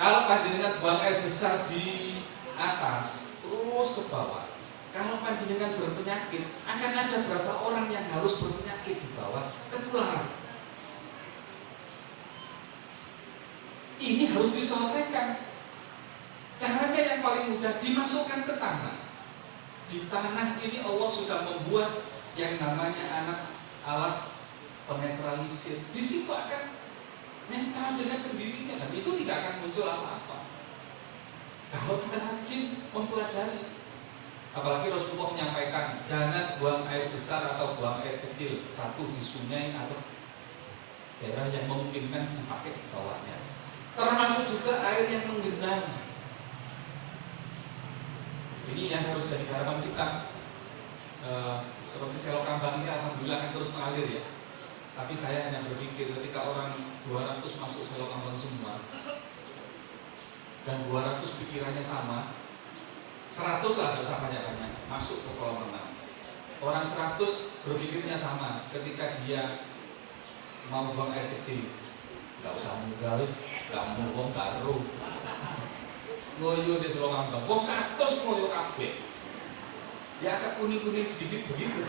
Kalau panjenengan buang air besar di atas terus ke bawah, kalau panjenengan berpenyakit, akan ada berapa orang yang harus berpenyakit di bawah ketularan. Ini harus diselesaikan. Caranya yang paling mudah, dimasukkan ke tanah. Di tanah ini Allah sudah membuat yang namanya alat penetralisir. Di situ akan netral dengan sendirinya dan itu tidak akan muncul apa-apa. Kalau kita rajin mempelajari, apalagi Rasulullah menyampaikan jangan buang air besar atau buang air kecil, satu di sungai atau daerah yang memungkinkan dipakai di bawahnya. Termasuk juga air yang menggenang. Ini yang harus jadi harapan kita. Seperti Selokambang ini alhamdulillah akan terus mengalir ya. Tapi saya hanya berpikir ketika orang 200 masuk Selokambang semua dan 200 pikirannya sama, 100 lah gak usah banyak-banyak masuk ke kolam renang. Orang 100 berpikirnya sama ketika dia mau buang air kecil, gak usah mudah wis, gak mau wong karo ngoyo di Selokambang, wong 100 ngoyo kabeh. Ya agak kuning-kuning sedikit begitu.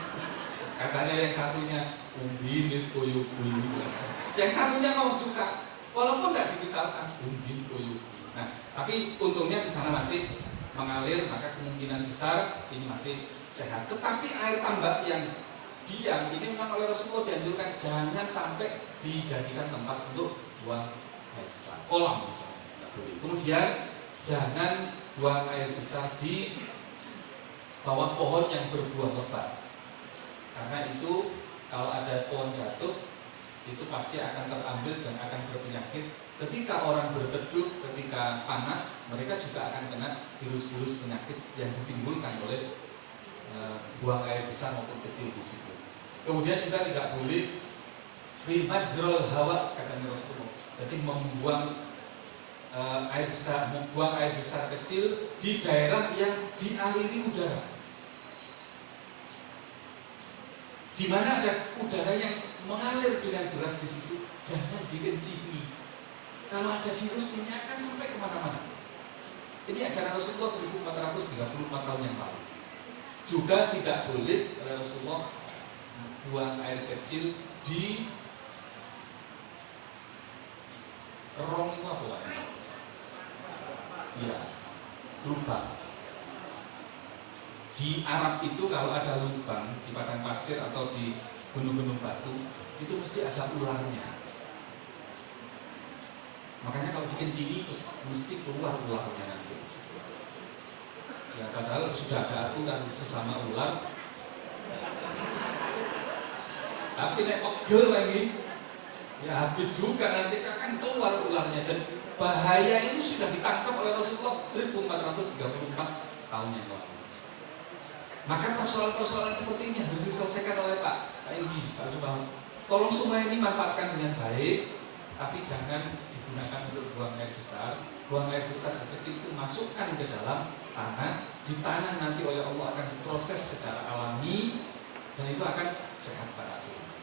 Katanya yang satunya umbin wis koyo-koyo. Yang satunya mau juga, walaupun tidak diberitahukan umbin koyo. Nah, tapi untungnya di sana masih mengalir, maka kemungkinan besar ini masih sehat. Tetapi air tambak yang diam ini memang oleh Rasulullah dianjurkan jangan sampai dijadikan tempat untuk buang air besar, kolam misalnya, tidak boleh. Kemudian jangan buang air besar di bawah pohon yang berbuah lebat, karena itu kalau ada pohon jatuh itu pasti akan terambil dan akan berpenyakit. Ketika orang berteduh, ketika panas, mereka juga akan kena virus-virus penyakit yang ditimbulkan oleh buang air besar maupun kecil di situ. Kemudian juga tidak boleh fi majrul hawa, kata Rasulullah. Jadi membuang air besar kecil di daerah yang dialiri udara. Di mana ada udara yang mengalir dengan deras di situ, jangan dikencingi. Kalau ada virus ini akan sampai kemana-mana. Ini ajaran Rasulullah 1434 tahun yang lalu. Juga tidak boleh oleh Rasulullah buang air kecil di rong itu apa? Ya, lubang. Di Arab itu kalau ada lubang di padang pasir atau di gunung-gunung batu, itu mesti ada ularnya. Makanya kalau bikin gini mesti keluar ularnya nanti. Ya padahal sudah ada aturan sesama ular. Tapi nek pegel lagi, ya habis juga nanti akan keluar ularnya. Dan bahaya ini sudah ditangkap oleh Rasulullah 1434 tahun yang lalu. Maka persoalan-persoalan seperti ini harus diselesaikan oleh Pak Indi, Pak Subhan. Tolong sungai ini manfaatkan dengan baik, tapi jangan digunakan untuk buang air besar. Buang air besar seperti itu masukkan ke dalam tanah. Di tanah nanti oleh Allah akan diproses secara alami dan itu akan sehat pada akhirnya.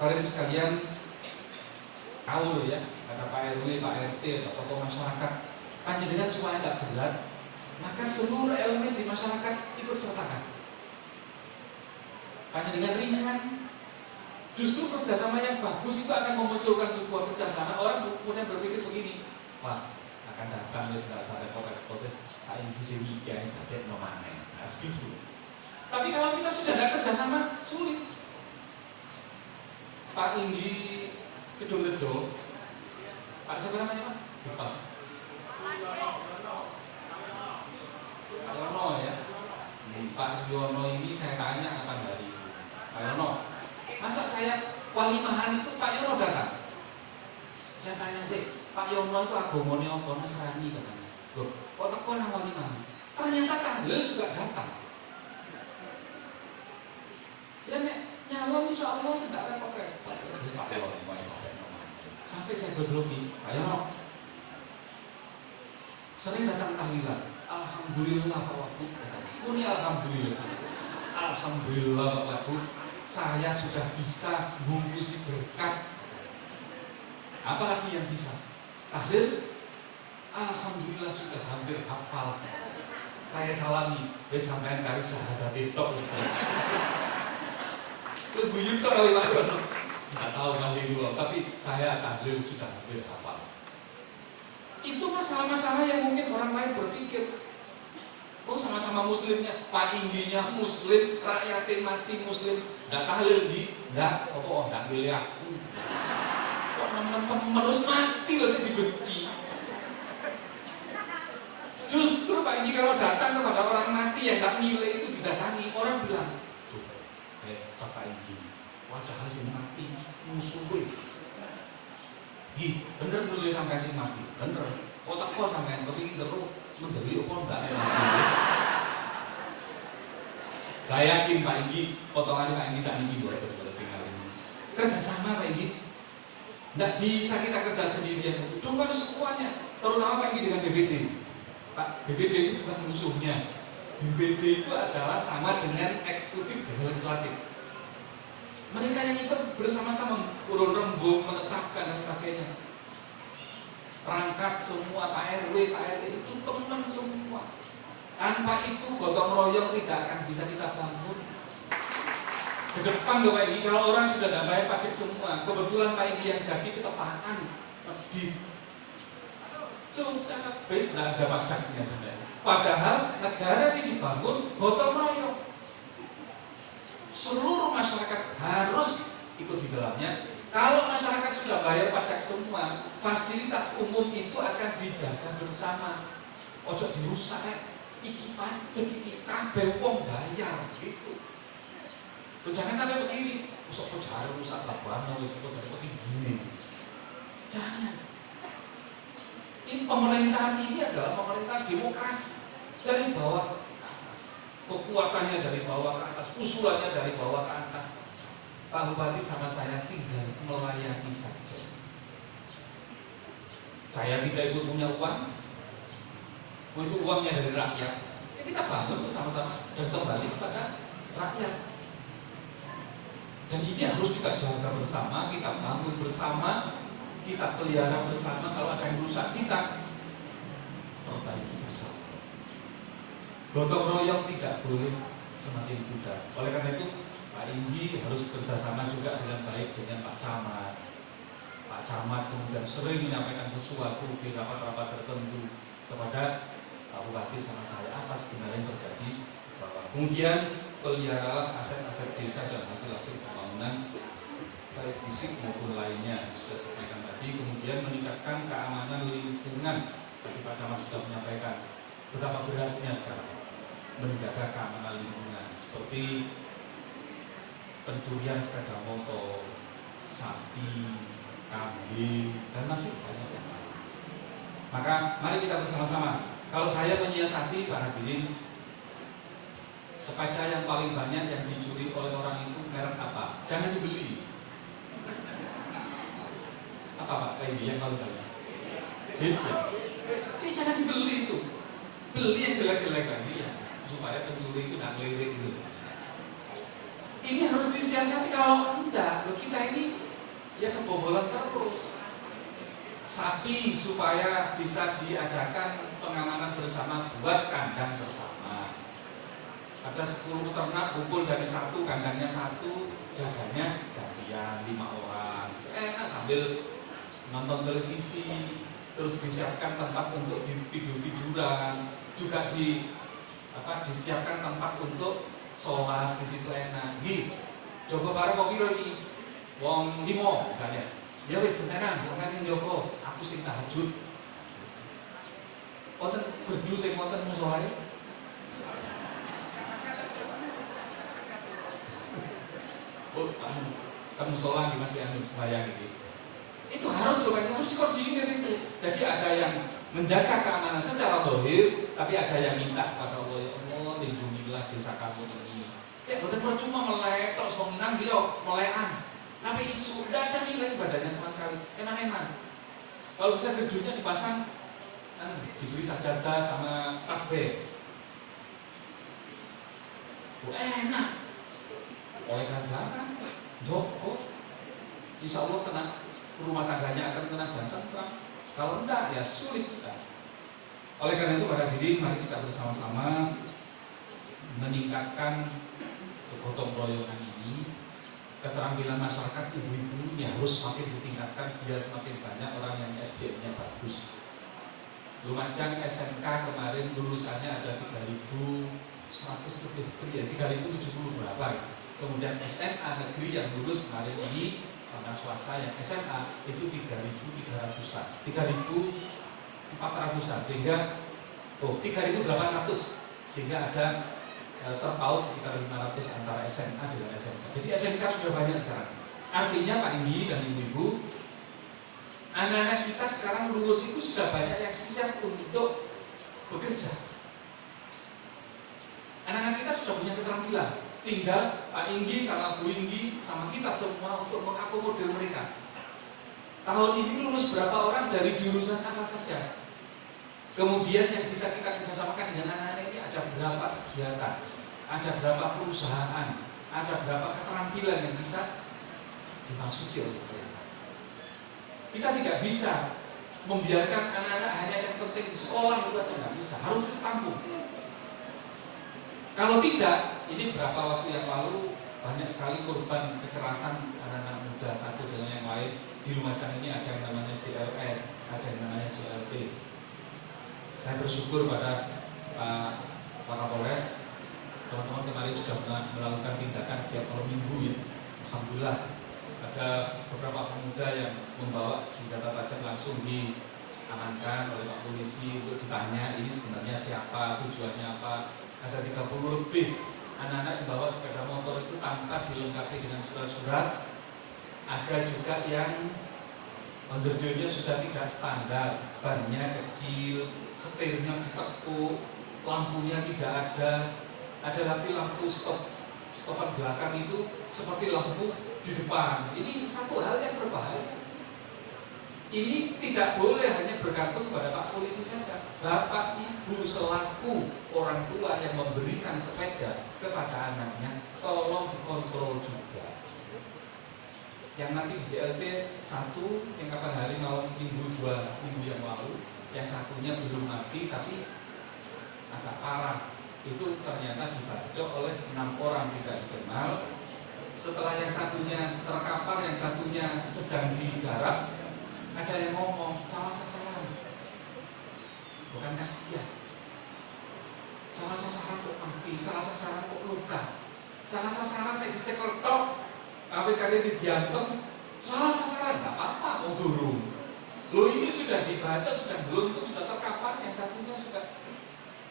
Kalian sekalian tahu ya, kata Pak RW, Pak RT atau tokoh masyarakat, panjenengan supaya tidak berat, maka seluruh elemen di masyarakat ikut sertakan. Panjenengan ringan, justru kerjasama yang bagus itu akan memunculkan sebuah kerjasama. Orang kemudian berpikir begini, wah akan datang ya sudah saya protes, saya ingin disini yang tidak nomane, harus gitu. Tapi kalau kita sudah ada kerjasama, sulit. Pak Indi Kedung-Rejo, Pak siapa namanya Pak? Lupa. Pak Yono ya. Pak Yono ini saya tanya kapan dari itu. Pak Yono, masa saya walimahan itu Pak Yono datang? Saya tanya sih, Pak Yono itu agamane apa? Nasrani katanya. Loh, kok teko nang walimahan? Ternyata tahlil juga datang. Ya nek nyalon insya Allah tidak repot-repot. Terus Pak Yono sampai saya godrogi, Pak Yono sering datang tahlilan. Alhamdulillah Pak Wagub, ini alhamdulillah. Alhamdulillah Pak Wagub, saya sudah bisa bungkusi berkat. Apalagi yang bisa? Tahlil. Alhamdulillah sudah hampir hafal. Saya salami, wis sampean kali syahadat tok Ustaz. Lebih tok oleh Pak Yono. Nggak tahu masih dulu, tapi saya tahlil sudah hampir hafal. Itu masalah-masalah yang mungkin orang lain berpikir, oh sama-sama muslimnya, Pak Indinya muslim, rakyatnya mati muslim, nggak tahlil di, nggak, nggak milih aku. Kok teman-teman harus mati loh saya dibenci. Justru Pak Indi kalau datang kepada orang mati yang nggak milih itu didatangi, orang bilang, Bapak Indi, padahal sih mati musuhnya. Bener musuhnya sampai sih mati, bener. Kok teko sampai kepingin terus menderi apa enggak mati. Saya yakin Pak Indi, potongan Pak Indi saat ini boleh tinggal ini. Kerjasama Pak Indi, tidak bisa kita kerja sendirian. Coba semuanya, terutama Pak Indi dengan BPD. Pak, BPD itu bukan musuhnya. BPD itu adalah sama dengan eksekutif dan legislatif. Mereka yang ikut bersama-sama urun rembuk, menetapkan dan sebagainya. Perangkat semua, Pak RW, Pak RT itu teman semua. Tanpa itu gotong royong tidak akan bisa kita bangun. Ke depan Bapak Indi, kalau orang sudah tidak bayar pajak semua, kebetulan Pak Indi yang jadi ketepaan, medit. Sudah, base tidak ada pajaknya sudah. Padahal negara ini dibangun gotong royong. Seluruh masyarakat harus ikut di dalamnya. Kalau masyarakat sudah bayar pajak semua, fasilitas umum itu akan dijaga bersama. Ojo dirusak, iki pajak iki kabeh wong bayar gitu. Jangan sampai begini, usok pejaran rusak lapangan, usok pejaran begini. Jangan. Ini pemerintahan ini adalah pemerintahan demokrasi dari bawah ke atas. Kekuatannya dari bawah ke atas, usulannya dari bawah ke atas. Pak Bupati sama saya tinggal melayani saja. Saya tidak ikut punya uang, itu uangnya dari rakyat. Ya kita bangun bersama-sama dan kembali kepada rakyat. Dan ini harus kita jaga bersama, kita bangun bersama, kita pelihara bersama. Kalau ada yang rusak kita perbaiki bersama. Gotong royong tidak boleh semakin pudar. Oleh karena itu Pak Indi harus bekerjasama juga dengan baik dengan Pak Camat. Pak Camat kemudian sering menyampaikan sesuatu di rapat-rapat tertentu kepada Pak Bupati sama saya apa sebenarnya yang terjadi di bawah. Kemudian peliharalah aset-aset desa dan hasil-hasil pembangunan baik fisik maupun lainnya, sudah saya sampaikan tadi. Kemudian meningkatkan keamanan lingkungan. Tadi Pak Camat sudah menyampaikan betapa beratnya sekarang menjaga keamanan lingkungan, seperti pencurian sepeda motor, sapi, kambing, dan masih banyak yang lain. Maka mari kita bersama-sama. Kalau saya menyiasati para hadirin, sepeda yang paling banyak yang dicuri oleh orang itu merek apa? Jangan dibeli. Apa Pak? Kayak yang paling banyak. Gitu. Ini jangan dibeli itu. Beli yang jelek-jelek lagi ya, supaya pencuri itu tidak ngelirik gitu. Ini harus disiasati, kalau enggak, kita ini ya kebobolan terus. Sapi supaya bisa diadakan pengamanan bersama buat kandang bersama. Ada 10 ternak kumpul dari satu, kandangnya satu, jaganya gantian 5 orang. Enak sambil nonton televisi, terus disiapkan tempat untuk tidur-tiduran, juga disiapkan tempat untuk sholat di situ enak. Gitu. Joko bareng kopi lagi, wong 5 misalnya. Ya wis beneran, sampeyan sing Joko, aku sing tahajud. Wonten berdu sing wonten musholane. Oh, kamu sholat di masjid anu sembahyang itu. Itu harus dikoordinir itu. Jadi ada yang menjaga keamanan secara zahir, tapi ada yang minta pada Allah, ya Allah, lindungilah desa kamu ini. Cek boten percuma melek terus menginang dia melekan. Tapi isu tidak ada nilai ibadahnya sama sekali. Eman-eman. Kalau bisa gedungnya dipasang, diberi sajadah sama tasbih. Enak. Oleh kerajaan, Joko, insya Allah tenang, rumah tangganya akan tenang dan tentram. Kalau enggak, ya sulit kita. Oleh karena itu pada diri, mari kita bersama-sama meningkatkan gotong royongan ini. Keterampilan masyarakat ibu-ibu ini harus semakin ditingkatkan biar semakin banyak orang yang SDM-nya bagus. Lumajang SMK kemarin lulusannya ada 3.100 lebih, ya 3.070 berapa ya. Kemudian SMA negeri yang lulus kemarin ini sama swasta yang SMA itu 3.300-an, 3.400-an, sehingga 3.800, sehingga ada terpaut sekitar 500 antara SMA dengan SMK. Jadi SMK sudah banyak sekarang. Artinya Pak Inggi dan Ibu-ibu, anak-anak kita sekarang lulus itu sudah banyak yang siap untuk bekerja. Anak-anak kita sudah punya keterampilan. Tinggal Pak Inggi sama Bu Inggi sama kita semua untuk mengakomodir mereka. Tahun ini lulus berapa orang dari jurusan apa saja. Kemudian yang bisa kita kerjasamakan dengan anak-anak ini ada berapa kegiatan, ada berapa perusahaan, ada berapa keterampilan yang bisa dimasuki oleh mereka. Kita tidak bisa membiarkan anak-anak hanya yang penting sekolah itu aja, nggak bisa, harus ditampung. Kalau tidak, ini beberapa waktu yang lalu banyak sekali korban kekerasan anak-anak muda satu dengan yang lain. Di Lumajang ini ada yang namanya JLS, ada yang namanya JLT. Saya bersyukur pada Pak Kapolres, teman-teman kemarin sudah melakukan tindakan setiap malam minggu ya. Alhamdulillah ada beberapa pemuda yang membawa senjata tajam langsung diamankan oleh Pak Polisi untuk ditanya ini sebenarnya siapa, tujuannya apa. Ada 30 lebih anak-anak yang bawa sepeda motor itu tanpa dilengkapi dengan surat-surat. Ada juga yang underjoinnya sudah tidak standar, bannya kecil, setirnya ditekuk, lampunya tidak ada. Ada lagi lampu stopan belakang itu seperti lampu di depan. Ini satu hal yang berbahaya. Ini tidak boleh hanya bergantung pada Pak Polisi saja. Bapak Ibu selaku orang tua yang memberikan sepeda kepada anaknya, tolong dikontrol juga. Yang nanti di JLT 1 yang kapan hari malam minggu 2 minggu yang lalu, yang satunya belum mati tapi agak parah. Itu ternyata dibacok oleh 6 orang tidak dikenal. Setelah yang satunya terkapar, yang satunya sedang digarap, ada yang ngomong salah sasaran, bukan kasihan. mati, salah sasaran kok luka, salah sasaran nek dicekel tok, sampai kali diantem, salah sasaran nggak apa-apa, mau durung. Lo ini sudah dibaca, sudah beruntung, sudah terkapar, yang satunya sudah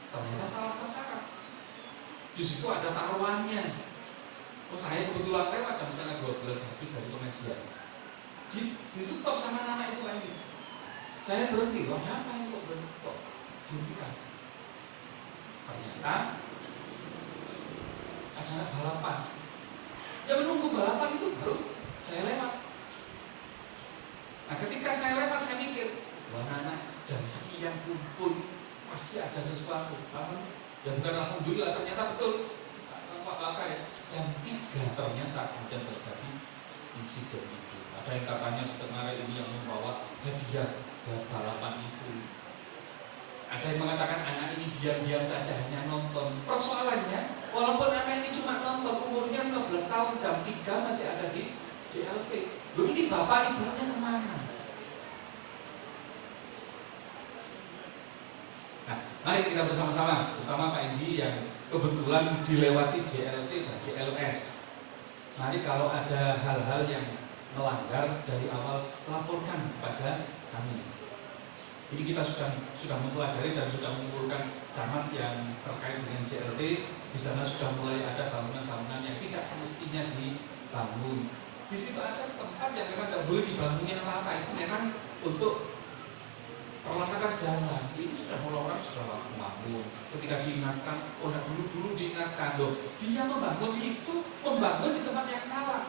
ternyata salah sasaran. Di situ ada taruhannya. Oh, saya kebetulan lewat jam setengah 12 habis dari pengajian. Di stop sama anak itu lagi. Saya berhenti, wah apa ini kok berhenti kok? Dihentikan. Ternyata ada balapan. Ya menunggu balapan itu baru saya lewat. Nah ketika saya lewat saya mikir, wah anak jam sekian kumpul pasti ada sesuatu. Ya bukan alhamdulillah, ternyata betul. Pak Baka ya, jam 3 ternyata kemudian terjadi insiden itu. Ada yang katanya di tengah ini yang membawa hadiah dan balapan itu. Ada yang mengatakan anak ini diam-diam saja hanya nonton. Persoalannya, walaupun anak ini cuma nonton, umurnya 15 tahun, jam 3 masih ada di JLT. Loh ini bapak ibunya kemana? Nah, mari kita bersama-sama, terutama Pak Indi yang kebetulan dilewati JLT dan JLS. Mari kalau ada hal-hal yang melanggar dari awal laporkan kepada kami. Jadi kita sudah mempelajari dan sudah mengumpulkan camat yang terkait dengan JLT. Di sana sudah mulai ada bangunan-bangunan yang tidak semestinya dibangun. Di situ ada tempat yang memang tidak boleh dibangun yang lama, itu memang untuk perlengkapan jalan. Ini sudah mulai orang sudah membangun. Ketika diingatkan, oh nah dulu diingatkan loh. Dia membangun itu membangun di tempat yang salah.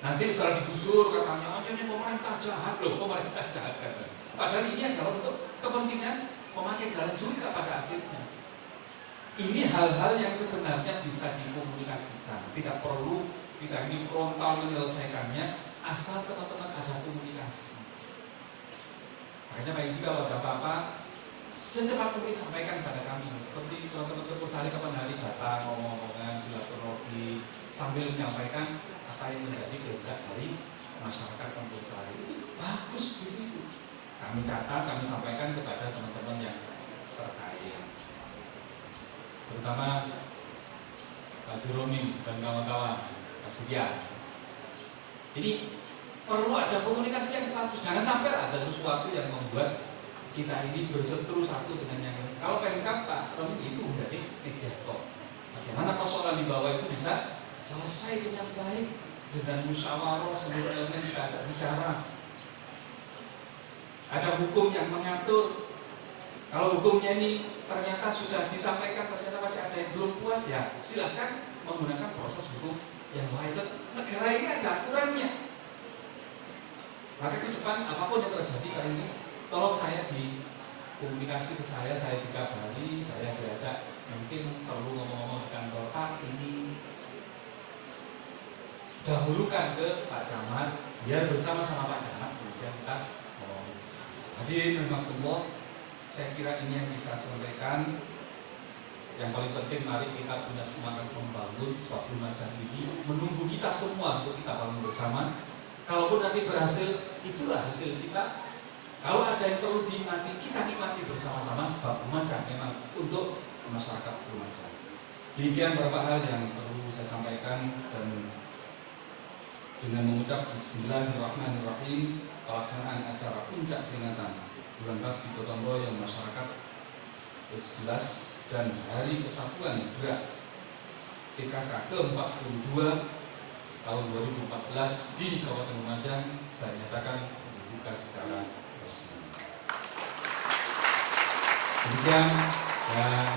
Nanti setelah digusur katanya, oh ini pemerintah jahat loh, pemerintah jahat kan. Padahal ini adalah untuk kepentingan memakai jalan juga pada akhirnya. Ini hal-hal yang sebenarnya bisa dikomunikasikan. Tidak perlu kita ini frontal menyelesaikannya, asal teman-teman ada komunikasi. Makanya Pak Indi kalau ada apa-apa, secepat mungkin sampaikan pada kami. Seperti teman-teman Tegursari kapan hari datang ngomong-ngomongan silaturahmi sambil menyampaikan apa yang menjadi kehendak dari masyarakat Tegursari. Itu bagus begitu. Kami catat, kami sampaikan kepada teman-teman yang terkait. Terutama Pak Jeronim dan kawan-kawan, Pak Setia. Ini perlu ada komunikasi yang bagus. Jangan sampai ada sesuatu yang membuat kita ini berseteru satu dengan yang lain. Kalau Pemkab Pak Romi itu menjadi mediator. Bagaimana persoalan di bawah itu bisa selesai dengan baik dengan musyawarah seluruh elemen kita ajak bicara. Ada hukum yang mengatur. Kalau hukumnya ini ternyata sudah disampaikan, ternyata masih ada yang belum puas, ya silakan menggunakan proses hukum yang lain. Negara ini ada aturannya. Maka ke depan apapun yang terjadi kali ini, tolong saya dikomunikasi ke saya dikabari, saya diajak, mungkin perlu ngomong-ngomong di kantor Pak ini, dahulukan ke Pak Camat, biar bersama-sama Pak Camat kemudian kita ngomong bersama-sama. Hadirin rahimakumullah, saya kira ini yang bisa saya sampaikan. Yang paling penting, mari kita punya semangat membangun, sebab Lumajang ini menunggu kita semua untuk kita bangun bersama. Kalaupun nanti berhasil, itulah hasil kita. Kalau ada yang perlu dinikmati, kita nikmati bersama-sama, sebab Lumajang memang untuk masyarakat Lumajang. Demikian beberapa hal yang perlu saya sampaikan, dan dengan mengucap Bismillahirrahmanirrahim, pelaksanaan acara puncak peringatan Bulan Bakti Gotong Royong Masyarakat ke-11 dan Hari Kesatuan Gerak PKK ke-42 tahun 2014 di Kabupaten Lumajang saya nyatakan dibuka secara resmi. Demikian, dan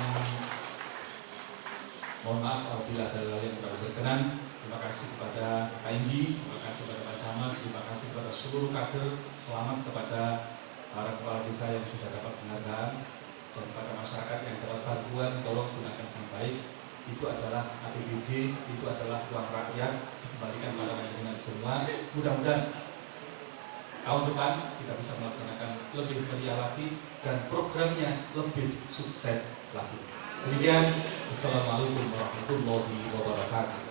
mohon maaf apabila ada hal yang tidak berkenan. Terima kasih kepada Pak Indi, terima kasih kepada Pak Camat, terima kasih kepada seluruh kader, selamat kepada para kepala desa yang sudah dapat penghargaan, dan kepada masyarakat yang dapat bantuan, tolong gunakan dengan baik. Itu adalah APBD, itu adalah uang rakyat, dikembalikan pada dengan semua. Mudah-mudahan tahun depan kita bisa melaksanakan lebih meriah lagi dan programnya lebih sukses lagi. Demikian, Assalamualaikum warahmatullahi wabarakatuh.